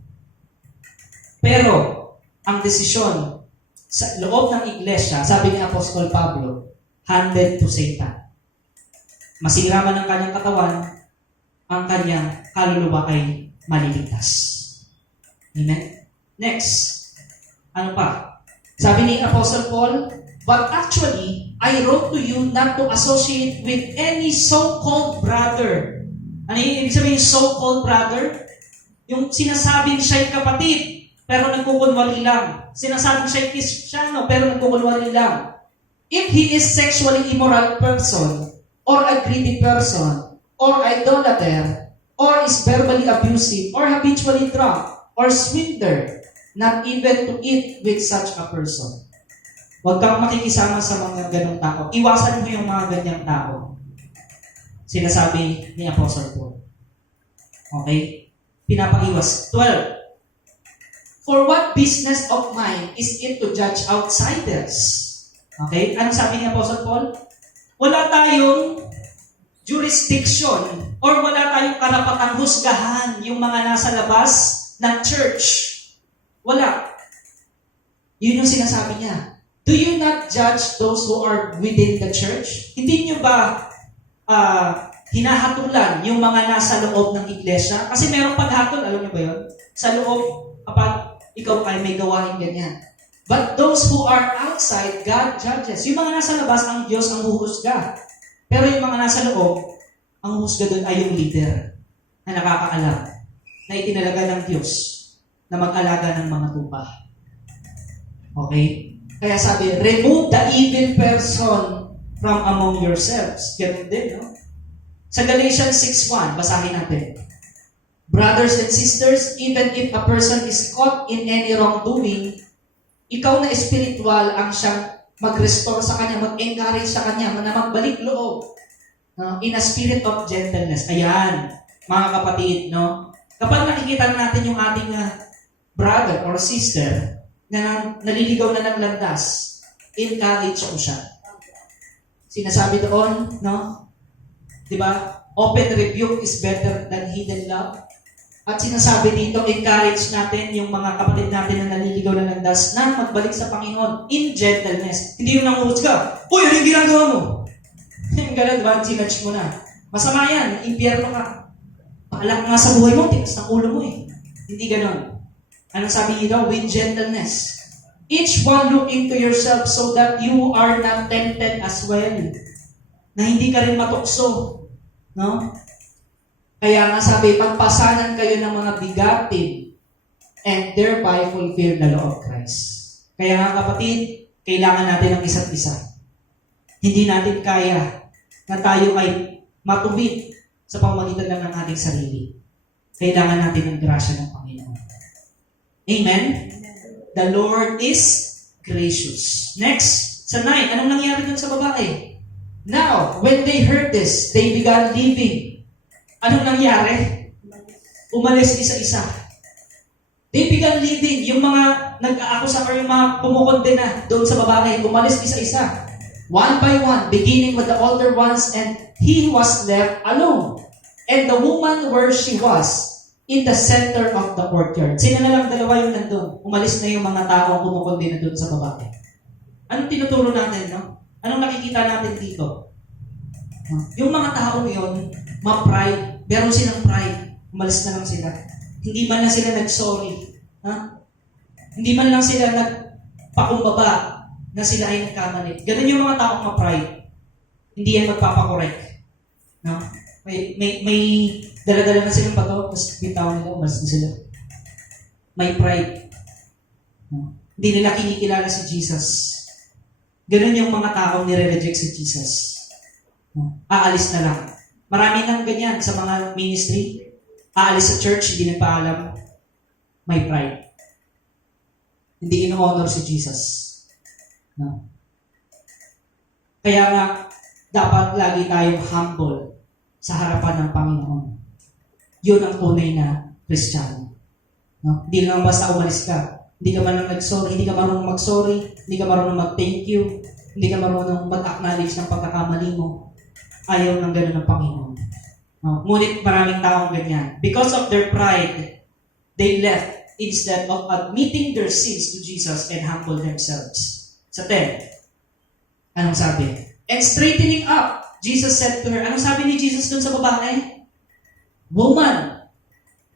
Pero, ang desisyon sa loob ng iglesia, sabi ni Apostol Pablo, handed to Satan. Masira man ang kanyang katawan, ang kanyang kaluluwa ay maliligtas. Amen? Next. Ano pa? Sabi ni Apostle Paul, but actually, I wrote to you not to associate with any so-called brother. Ano yung ibig sabihin so-called brother? Yung sinasabing siya'y kapatid, pero nagkukunwari lang. Sinasabing siya'y Kristiyano, pero nagkukunwari lang. If he is sexually immoral person, or a greedy person, or idolater, or is verbally abusive, or habitually drunk, or swindler, not even to eat with such a person. Huwag kang makikisama sa mga ganong tao. Iwasan mo yung mga ganyang tao. Sinasabi ni Apostle Paul. Okay? Pinapaiwas. 12. For what business of mine is it to judge outsiders? Okay? Anong sabi ni Apostle Paul? Wala tayong jurisdiction or wala tayong karapatang husgahan yung mga nasa labas ng church. Wala. Yun yung sinasabi niya. Do you not judge those who are within the church? Hindi nyo ba hinahatulan yung mga nasa loob ng iglesia? Kasi merong paghatol, alam nyo ba yun? Sa loob, kapag ikaw ay may gawain ganyan. But those who are outside, God judges. Yung mga nasa labas, ang Diyos ang huhusga. Pero yung mga nasa loob, ang huhusga doon ay yung leader na nakakaalam, na itinalaga ng Diyos na mag-alaga ng mga tupa. Okay? Kaya sabi, remove the evil person from among yourselves. Ganun din, no? Sa Galatians 6:1, basahin natin. Brothers and sisters, even if a person is caught in any wrongdoing, ikaw na espiritual ang siyang mag-restore sa kanya, mag-encourage sa kanya, na magbalik loob. No? In a spirit of gentleness. Ayan, mga kapatid, no? Kapag nakikita natin yung ating brother or sister na naliligaw na ng landas, encourage mo siya. Sinasabi doon, no? Di ba? Open rebuke is better than hidden love. At sinasabi dito, encourage natin yung mga kapatid natin na naliligaw na landas na magbalik sa Panginoon in gentleness. Hindi yung nanguhusga, uy, ano yung ginagawa mo? Yung gano'n, diba? Sinatch mo na. Masama yan, impyerno ka. Paalak nga sa buhay mo, tikas ng ulo mo eh. Hindi gano'n. Anong sabi dito? With gentleness. Each one look into yourself so that you are not tempted as well. Na hindi ka rin matukso. No? Kaya nga sabi, pagpasanan kayo ng mga bigatin and thereby fulfill the law of Christ. Kaya nga kapatid, kailangan natin ang isa't isa. Hindi natin kaya na tayo ay matuwid sa pamamagitan lang ng ating sarili. Kailangan natin ang grasya ng Panginoon. Amen? The Lord is gracious. Next, sa 9, anong nangyari dun sa babae? Now, when they heard this, they began leaving. Anong nangyari? Umalis isa-isa. They began leaving. Yung mga nag-aakusa or yung mga kumukondena doon sa babae, umalis isa-isa. One by one, beginning with the older ones, and he was left alone. And the woman where she was, in the center of the courtyard. Sino na lang dalawa yung nandun? Umalis na yung mga tao kumukondena doon sa babae. Anong tinuturo natin, no? Anong nakikita natin dito? Yung mga tao yun, ma-pride. Meron silang pride. Umalis na lang sila. Hindi man lang sila nag-sorry. Ha? Hindi man lang sila nagpakumbaba na sila ay nagkamali. Ganun yung mga taong ma-pride. Hindi yan magpapakorek. No? May dala-dala na silang bato, mas bitawan nila, umalis na sila. May pride. No? Hindi nila kinikilala si Jesus. Ganun yung mga taong nire-reject si Jesus. No? Aalis na lang. Marami nang ganyan sa mga ministry. Aalis sa church, hindi nagpaalam. May pride. Hindi ino-honor si Jesus. No? Kaya nga, dapat lagi tayong humble sa harapan ng Panginoon. Yun ang tunay na Kristiyano. No? Hindi lang basta umalis ka. Hindi ka man nag-sorry, hindi ka marunong mag-sorry, hindi ka marunong mag-thank you, hindi ka marunong mag-acknowledge ng pagkakamali mo. Ayaw ng gano'n ng Panginoon. No? Ngunit maraming taong ganyan. Because of their pride, they left instead of admitting their sins to Jesus and humble themselves. Sa 10, anong sabi? And straightening up, Jesus said to her, anong sabi ni Jesus dun sa babae? Woman,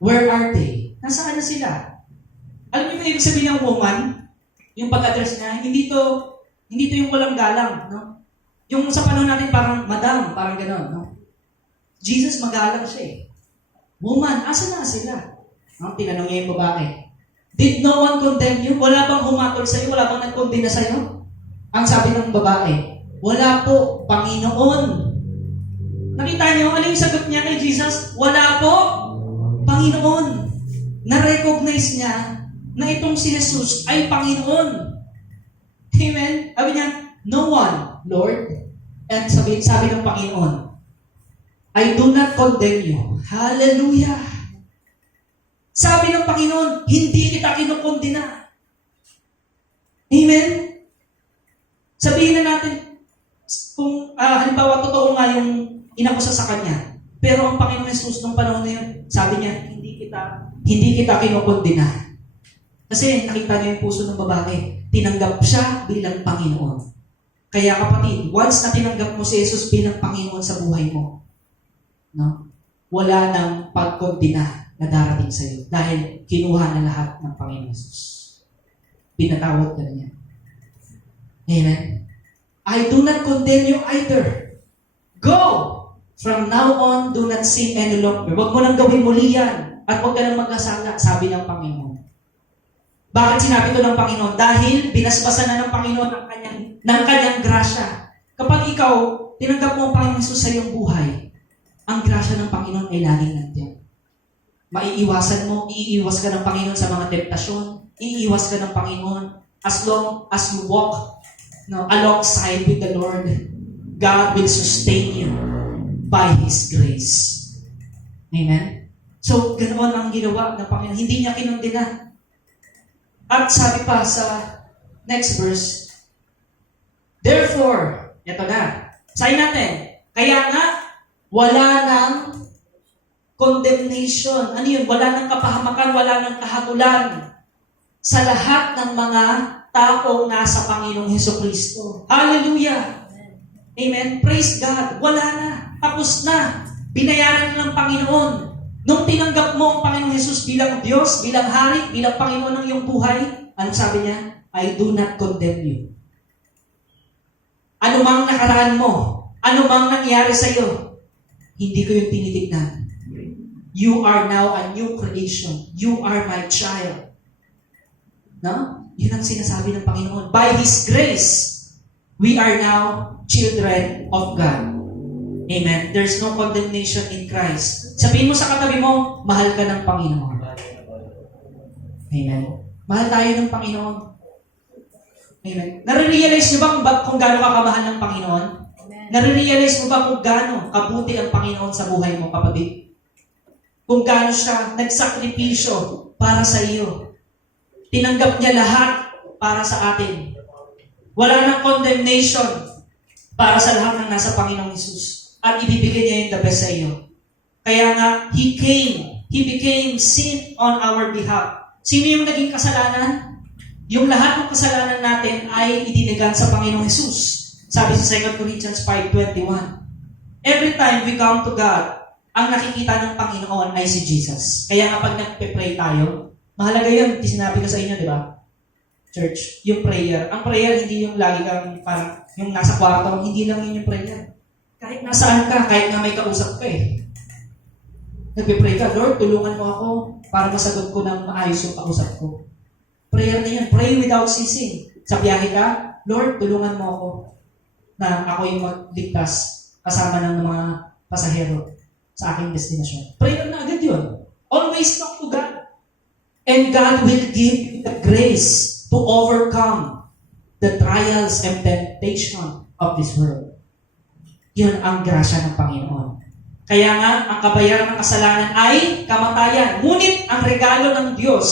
where are they? Nasaan na sila? Alam niyo ba ibig sabihin ng woman? Yung pag-address niya, hindi to yung walang galang, no? Yung sa panahon natin parang madam, parang gano'n, no? Jesus magalang siya eh. Woman, asa na sila? No? Tinanong niya yung babae. Did no one condemn you? Wala bang humatol sa'yo? Wala bang nagkondena sa'yo? Ang sabi ng babae, wala po, Panginoon. Nakita niyo, ano yung sagot niya kay Jesus? Wala po, Panginoon. Na-recognize niya na itong si Jesus ay Panginoon. Amen? Sabi niya, no one, Lord. At sabi ng Panginoon, I do not condemn you. Hallelujah! Sabi ng Panginoon, hindi kita kinukondena. Amen? Sabihin na natin, kung halimbawa totoo nga yung inakusa sa kanya, pero ang Panginoon Jesus nung panahon na yun, sabi niya, hindi kita kinukondena. Kasi nakita niya yung puso ng babae. tinanggap siya bilang Panginoon. Kaya kapatid, once na tinanggap mo si Jesus bilang Panginoon sa buhay mo, no? Wala nang pagkondina na darating sa iyo dahil kinuha na lahat ng Panginoon Jesus. Pinatawad ka na niya. Amen? I do not condemn you either. Go! From now on, do not sin any longer. Huwag mo nang gawin muli yan. At huwag ka nang magkasala, sabi ng Panginoon. Bakit sinabi ito ng Panginoon? Dahil binasbasan na ng Panginoon ng kanyang grasya. Kapag ikaw, tinanggap mo ang Panginoon Jesus sa iyong buhay, ang grasya ng Panginoon ay laging nandiyan. Maiiwasan mo, iiwas ka ng Panginoon sa mga temptasyon, iiwas ka ng Panginoon as long as you walk alongside with the Lord. God will sustain you by His grace. Amen? So, ganoon ang ginawa ng Panginoon. Hindi niya kinundina. At sabi pa sa next verse, therefore, ito na, sayin natin, kaya nga, wala nang condemnation. Ano yun? Wala nang kapahamakan, wala nang kahatulan sa lahat ng mga taong nasa Panginoong Hesukristo. Hallelujah! Amen? Praise God! Wala na. Tapos na. Binayaran na ng Panginoon. Nung tinanggap mo ang Panginoong Jesus bilang Diyos, bilang Hari, bilang Panginoon ng iyong buhay, anong sabi niya? I do not condemn you. Ano mang nakaraan mo, ano mang nangyari sa iyo, hindi ko yung tinitignan. You are now a new creation. You are my child. No? Yun ang sinasabi ng Panginoon. By His grace, we are now children of God. Amen. There's no condemnation in Christ. Sabihin mo sa katabi mo, mahal ka ng Panginoon. Amen. Mahal tayo ng Panginoon. Amen. Nare-realize niyo ba kung gaano ka kamahal ng Panginoon? Nare-realize mo ba kung gaano kabuti ang Panginoon sa buhay mo, kapatid? Kung gaano siya nagsakripisyo para sa iyo. Tinanggap niya lahat para sa atin. Wala nang condemnation para sa lahat ng nasa Panginoong Jesus. At ibibigay niya yung the best sa iyo. Kaya nga, He became sin on our behalf. Sino yung naging kasalanan? Yung lahat ng kasalanan natin ay itinigan sa Panginoong Jesus. Sabi sa 2 Corinthians 5:21. Every time we come to God, ang nakikita ng Panginoon ay si Jesus. Kaya nga pag nagpe-pray tayo, mahalaga yun, sinabi ko sa inyo, di ba? Church, yung prayer. Ang prayer, hindi yung lagi kang parang, yung nasa kwarto, hindi lang yun yung prayer. Kahit nasaan ka, kahit nga may kausap ka Nagpe-pray ka, Lord, tulungan mo ako para masagot ko ng maayos yung kausap ko. Prayer na yun. Pray without ceasing. Sa biyahe ka, Lord, tulungan mo ako na ako yung magligtas kasama ng mga pasahero sa aking destinasyon. Prayer na agad yun. Always talk to God. And God will give you the grace to overcome the trials and temptation of this world. Yun ang grasya ng Panginoon. Kaya nga, ang kabayaran ng kasalanan ay kamatayan. Ngunit ang regalo ng Diyos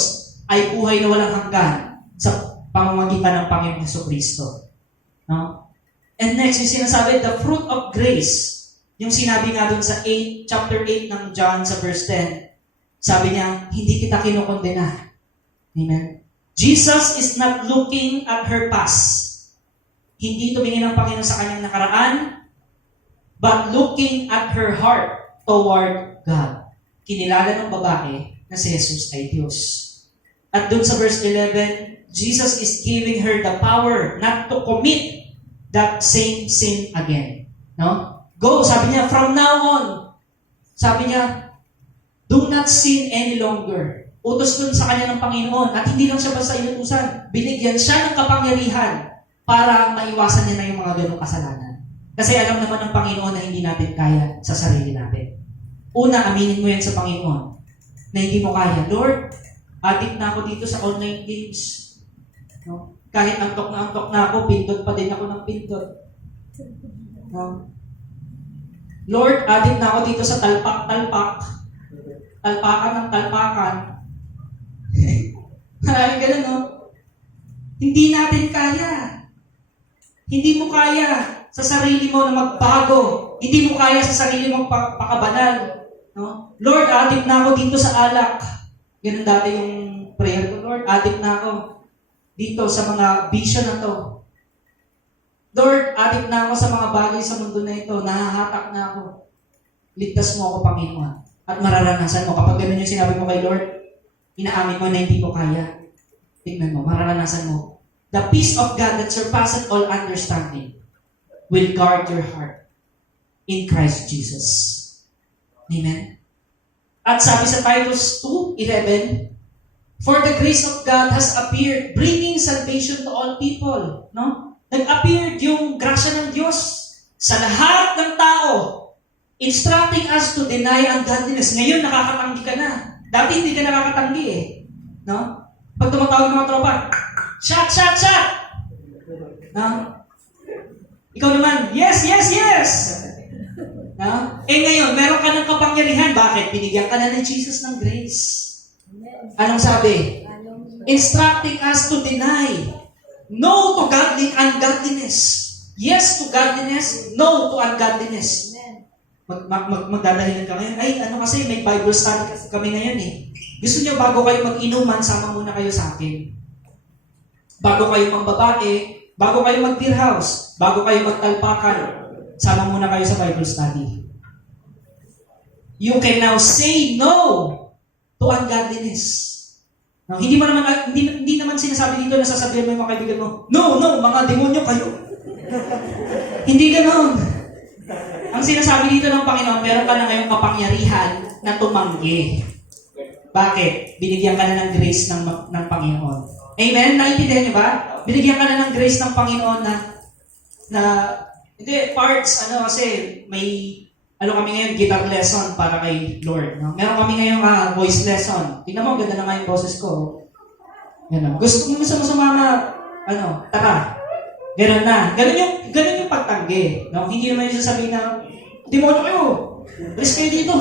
ay buhay na walang hanggan sa pamamagitan ng Panginoong Jesucristo. No? And next, yung sinasabi, the fruit of grace. Yung sinabi nga dun sa chapter 8 ng John sa verse 10. Sabi niya, hindi kita kinukondena. Amen? Jesus is not looking at her past. Hindi tumingin ang Panginoon sa kanyang nakaraan, but looking at her heart toward God. Kinilala ng babae na si Jesus ay Diyos. At dun sa verse 11, Jesus is giving her the power not to commit that same sin again. No? Go, sabi niya, from now on, sabi niya, do not sin any longer. Utos dun sa kanya ng Panginoon. At hindi lang siya basta inutusan. Binigyan siya ng kapangyarihan para maiwasan niya na yung mga ganong kasalanan. Kasi alam naman ng Panginoon na hindi natin kaya sa sarili natin. Una, aminin mo yan sa Panginoon na hindi mo kaya. Lord, addict na ako dito sa online games. No? Kahit antok na ako, pindot pa din ako ng pindot. No? Lord, addict na ako dito sa talpak-talpak. Talpakan ng talpakan. Maraming ganun, no? Hindi natin kaya. Hindi mo kaya sa sarili mo na magbago. Hindi mo kaya sa sarili mo pakabanal. No? Lord, addict na ako dito sa alak. Ganun dati yung prayer ko, Lord, addict na ako. dito sa mga vision na to. Lord, addict na ako sa mga bagay sa mundo na ito. Nahahatak na ako. Ligtas mo ako, Panginoon. At mararanasan mo. Kapag ganun yung sinabi mo kay Lord, inaamin mo na hindi ko kaya. Tingnan mo, mararanasan mo. The peace of God that surpasses all understanding will guard your heart in Christ Jesus. Amen? At sabi sa Titus 2:11, for the grace of God has appeared, bringing salvation to all people. No? Nag-appeared yung grasya ng Diyos sa lahat ng tao, instructing us to deny ungodliness. Ngayon, nakakatanggi ka na. Dati hindi ka nakakatanggi eh. No? Pag tumatawag ng mga tropa, shot, shot, shot! No? Ikaw naman, yes, yes, yes! No? Eh ngayon, meron ka ng kapangyarihan. Bakit? Binigyan ka na ng Jesus ng grace. Anong sabi? Instructing us to deny. No to ungodliness. Yes to godliness, no to ungodliness. Magdadahilan ka ngayon. Ay, ano kasi, may Bible study kami ngayon eh. Gusto niyo bago kayo mag-inuman, sama muna kayo sa akin. Bago kayo magbabae, bago kayo mag-beer house, bago kayo magtalpakan, sama muna kayo sa Bible study. You can now say no to ungodliness. No, hindi naman sinasabi dito na sasabihin mo yung mga kaibigan mo, no, mga demonyo kayo. Hindi ganoon. Ang sinasabi dito ng Panginoon, meron ka na ngayong kapangyarihan na tumanggi. Bakit? Binigyan ka na ng grace ng Panginoon. Amen? Naintindihan niyo ba? Binigyan ka na ng grace ng Panginoon na hindi, parts, kasi may kami ngayon, guitar lesson para kay Lord. No? Meron kami ngayon voice lesson. Tingnan mo, ganda na nga yung boses ko. Yan, gusto mo sumama, tara. Ganun na. Ganun yung pagtanggi. No? Hindi naman yung sasabihin na, demonyo kayo, risk kayo dito.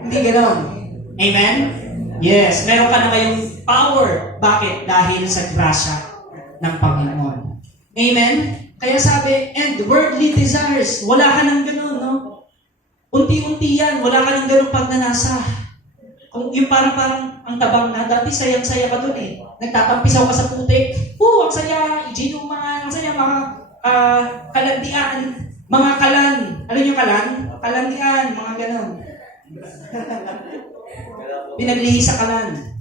Hindi ganun. Amen? Yes, meron ka na kayong power. Bakit? Dahil sa grasya ng Panginoon. Amen? Kaya sabi, and worldly desires, wala ka ng ganun, no? Unti-unti yan, wala ka ng ganung pagnanasa. Kung yung parang ang tabang na, dati sayang-saya ka dun eh. Nagtatampisaw ka sa putik. Ang saya, iginuman, ang saya, mga kalandian, mga kalan. Alam niyo kalan? Kalandian, mga ganon. Pinaglihi sa kalan.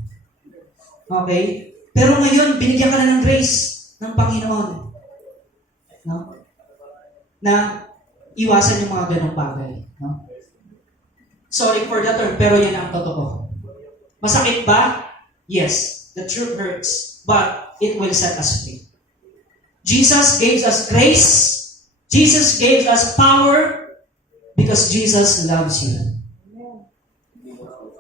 Okay? Pero ngayon, binigyan ka na ng grace ng Panginoon. No? Na iwasan yung mga ganong bagay. No? Sorry for the term, pero yan ang totoo. Masakit ba? Yes. The truth hurts, but it will set us free. Jesus gave us grace. Jesus gave us power because Jesus loves you.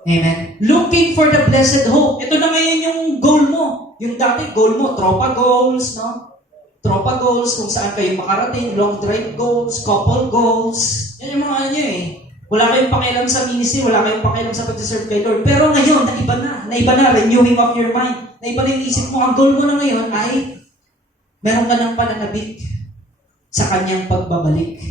Amen. Looking for the blessed hope. Ito na ngayon yung goal mo. Yung dati goal mo, tropa goals, no? Tropa goals, kung saan kayo makarating, long drive goals, couple goals. Yan yung mga eh. Wala kayong pakialam sa ministry, wala kayong pakialam sa pag-serve kay Lord. Pero ngayon, naiba na, renewing of your mind. Naiba na yung isip mo. Ang goal mo na ngayon ay meron ka ng pananabik sa kanyang pagbabalik.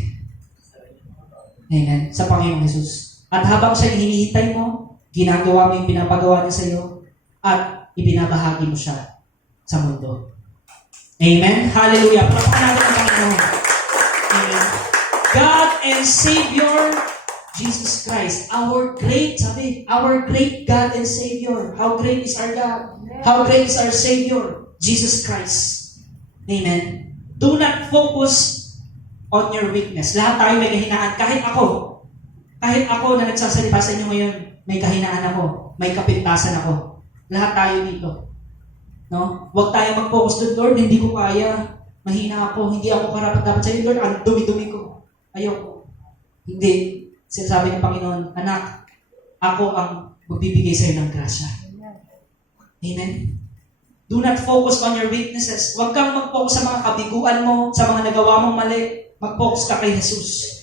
Amen. Sa Panginoong Jesus. At habang siya hinihintay mo, ginagawa mo yung pinapagawa niya sa iyo at ibinabahagi mo siya sa mundo. Amen? Hallelujah. Palapakan natin ang Panginoon. Amen. God and Savior, Jesus Christ. Our great God and Savior. How great is our God? How great is our Savior? Jesus Christ. Amen. Do not focus on your weakness. Lahat tayo may kahinaan. Kahit ako na nagsasalita sa inyo ngayon, may kahinaan ako. May kapintasan ako. Lahat tayo dito. No? Huwag tayo mag-focus doon, Lord, hindi ko kaya. Mahina ako, hindi ako karapat-dapat sa iyo, Lord, ang dumi-dumi ko. Ayoko. Hindi. Sinasabi ng Panginoon, anak, ako ang magbibigay sa iyo ng grasya. Amen? Do not focus on your weaknesses. Huwag kang mag-focus sa mga kabiguan mo, sa mga nagawa mong mali. Mag-focus ka kay Jesus.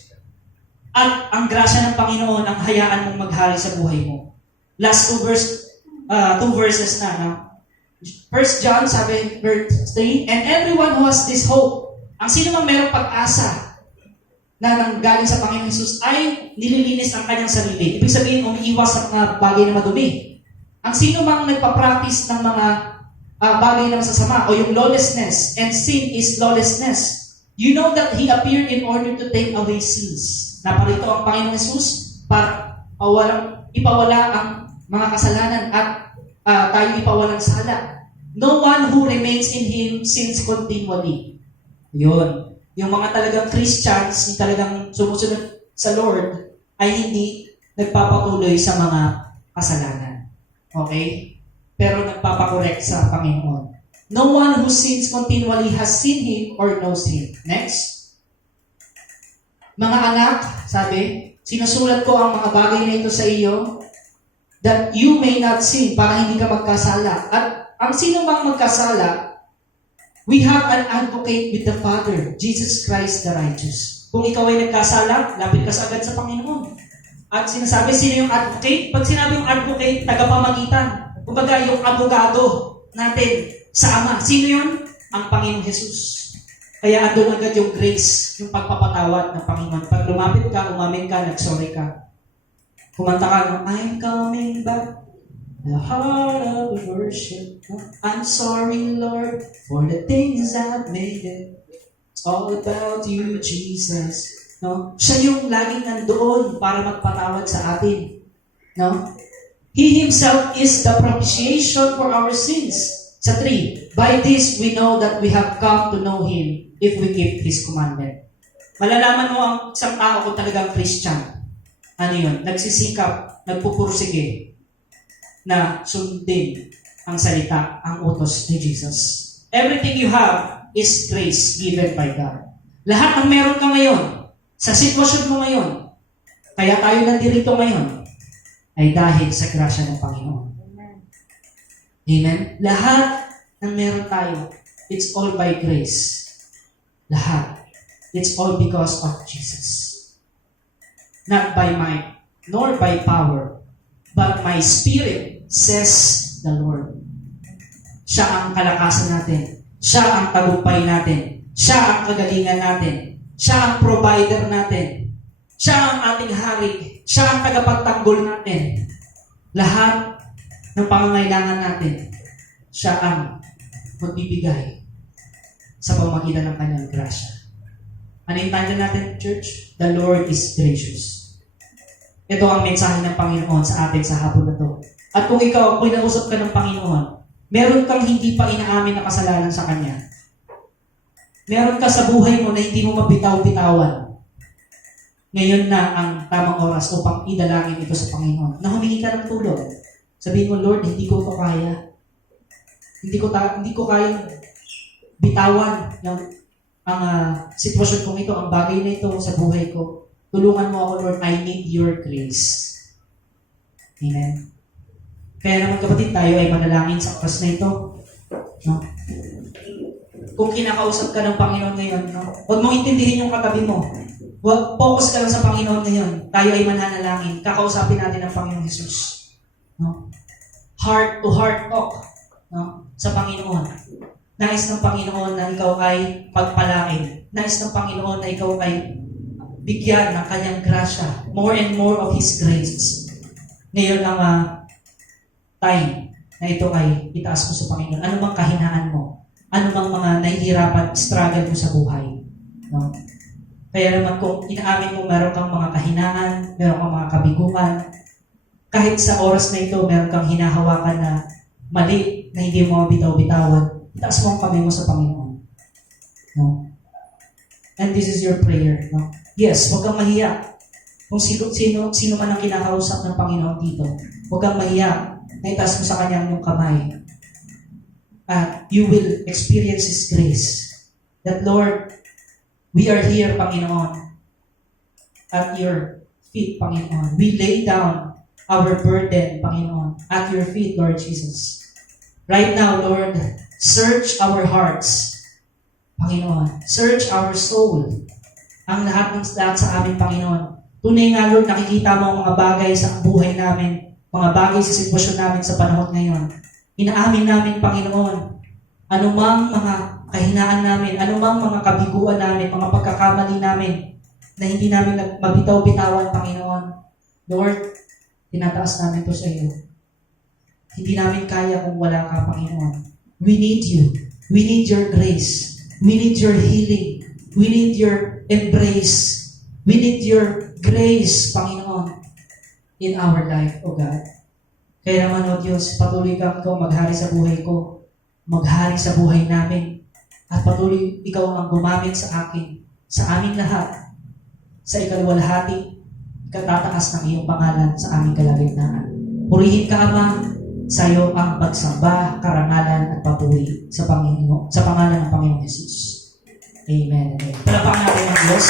At ang grasya ng Panginoon ang hayaan mong maghari sa buhay mo. Last two verses na. No? 1 John 7, verse 3, and everyone who has this hope, ang sino mang mayroong pag-asa na nanggaling sa Panginoon Jesus ay nililinis ang kanyang sarili. Ibig sabihin, umiiwas sa mga bagay na madumi. Ang sino mang nagpa-practice ng mga bagay na masasama o yung lawlessness, and sin is lawlessness. You know that He appeared in order to take away sins. Naparito ang Panginoong Jesus para ipawala ang mga kasalanan at tayo ipawalang sala. No one who remains in Him sins continually. Yun. Yung mga talagang Christians, yung talagang sumusunod sa Lord, ay hindi nagpapatuloy sa mga kasalanan. Okay? Pero nagpapakorek sa Panginoon. No one who sins continually has seen Him or knows Him. Next. Mga anak, sabi, sinusulat ko ang mga bagay na ito sa iyo that you may not sin, para hindi ka magkasala. At ang sino bang magkasala, we have an advocate with the Father, Jesus Christ the righteous. Kung ikaw ay nagkasala, lapit ka agad sa Panginoon. At sinasabi, sino yung advocate? Pag sinabi yung advocate, tagapamagitan. Kumbaga, yung abogado natin sa Ama. Sino yun? Ang Panginoong Jesus. Kaya andun agad yung grace, yung pagpapatawad ng Panginoon. Pag lumapit ka, umamin ka, nagsorry ka. Kumanta ka ng, I'm coming back, the heart of worship. I'm sorry, Lord, for the things I've made it. It's all about you, Jesus. No? Siya yung laging nandoon para magpatawad sa atin. No? He Himself is the propitiation for our sins. Sa 3, by this we know that we have come to know Him if we keep His commandment. Malalaman mo ang isang tao kung talagang Christian. Ano yun? Nagsisikap, nagpupursige na sundin ang salita, ang utos ni Jesus. Everything you have is grace given by God. Lahat ng meron ka ngayon, sa sitwasyon mo ngayon, kaya tayo nandito ngayon, ay dahil sa grasya ng Panginoon. Amen? Lahat ng meron tayo, it's all by grace. Lahat. It's all because of Jesus. Not by might, nor by power, but my spirit, says the Lord. Siya ang kalakasan natin. Siya ang tagumpay natin. Siya ang kagalingan natin. Siya ang provider natin. Siya ang ating hari. Siya ang tagapagtanggol natin. Lahat ng pangangailangan natin, siya ang magbibigay sa pamamagitan ng kanyang grasya. Ano yung tanda natin, church? The Lord is gracious. Ito ang mensahe ng Panginoon sa atin sa hapon na to. At kung ikaw, kung inausap ka ng Panginoon, meron kang hindi pa inaamin na kasalanan sa Kanya. Meron ka sa buhay mo na hindi mo mabitaw-bitawan. Ngayon na ang tamang oras upang idalangin ito sa Panginoon. Na humingi ka ng tulong. Sabihin mo, Lord, hindi ko ito kaya. Hindi ko kaya bitawan ang sitwasyon kong ito, ang bagay na ito sa buhay ko. Tulungan mo ako, Lord, I need your grace. Amen. Kaya naman kapatid, tayo ay manalangin sa oras na ito. No? Kung kinakausap ka ng Panginoon ngayon, no? Huwag mong intindihin yung katabi mo. Huwag focus ka lang sa Panginoon ngayon. Tayo ay mananalangin. Kakausapin natin ang Panginoong Jesus. No? Heart to heart talk, no? Sa Panginoon. Nais ng Panginoon na ikaw ay pagpalain. Nais ng Panginoon na ikaw ay bigyan ng kanyang grasya. More and more of His grace. Ngayon ang time na ito ay itaas mo sa Panginoon. Ano bang kahinaan mo? Ano bang mga nahihirapan, struggle mo sa buhay? No? Kaya naman kung inaamin mo meron kang mga kahinaan, meron kang mga kabiguan, kahit sa oras na ito meron kang hinahawakan na mali na hindi mo mabitaw-bitawan, itaas mo ang kamay mo sa Panginoon. No? And this is your prayer. No? Yes, huwag kang mahiya. Kung sino man ang kinakausap ng Panginoon dito, huwag kang mahiya na itaas mo sa Kanya yung kamay. You will experience His grace. That Lord, we are here, Panginoon, at your feet, Panginoon. We lay down our burden, Panginoon, at your feet, Lord Jesus. Right now, Lord, search our hearts, Panginoon. Search our soul. Ang lahat sa amin, Panginoon. Tunay nga, Lord, nakikita mo ang mga bagay sa buhay namin, mga bagay sa sitwasyon namin sa panahon ngayon. Inaamin namin, Panginoon, anumang mga kahinaan namin, anumang mga kabiguan namin, mga pagkakamali namin, na hindi namin mabitaw-bitawan, Panginoon. Lord, tinataas namin ito sa iyo. Hindi namin kaya kung wala ka, Panginoon. We need you. We need your grace. We need your healing. We need your embrace. We need your grace, Panginoon, in our life, O God. Kaya naman, O Diyos, patuloy kang ikaw maghari sa buhay ko, maghari sa buhay namin, at patuloy ikaw ang gumamit sa akin, sa aming lahat, sa ikalwalhati, katataas ng iyong pangalan sa aming kalagitnaan. Purihin ka, Ama, sa iyo ang pagsamba, karangalan at papuri sa Panginoon, sa pangalan ng Panginoong Jesus. Amen. Amen. Palapakan natin ang Diyos.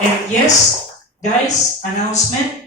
And yes, guys, announcement.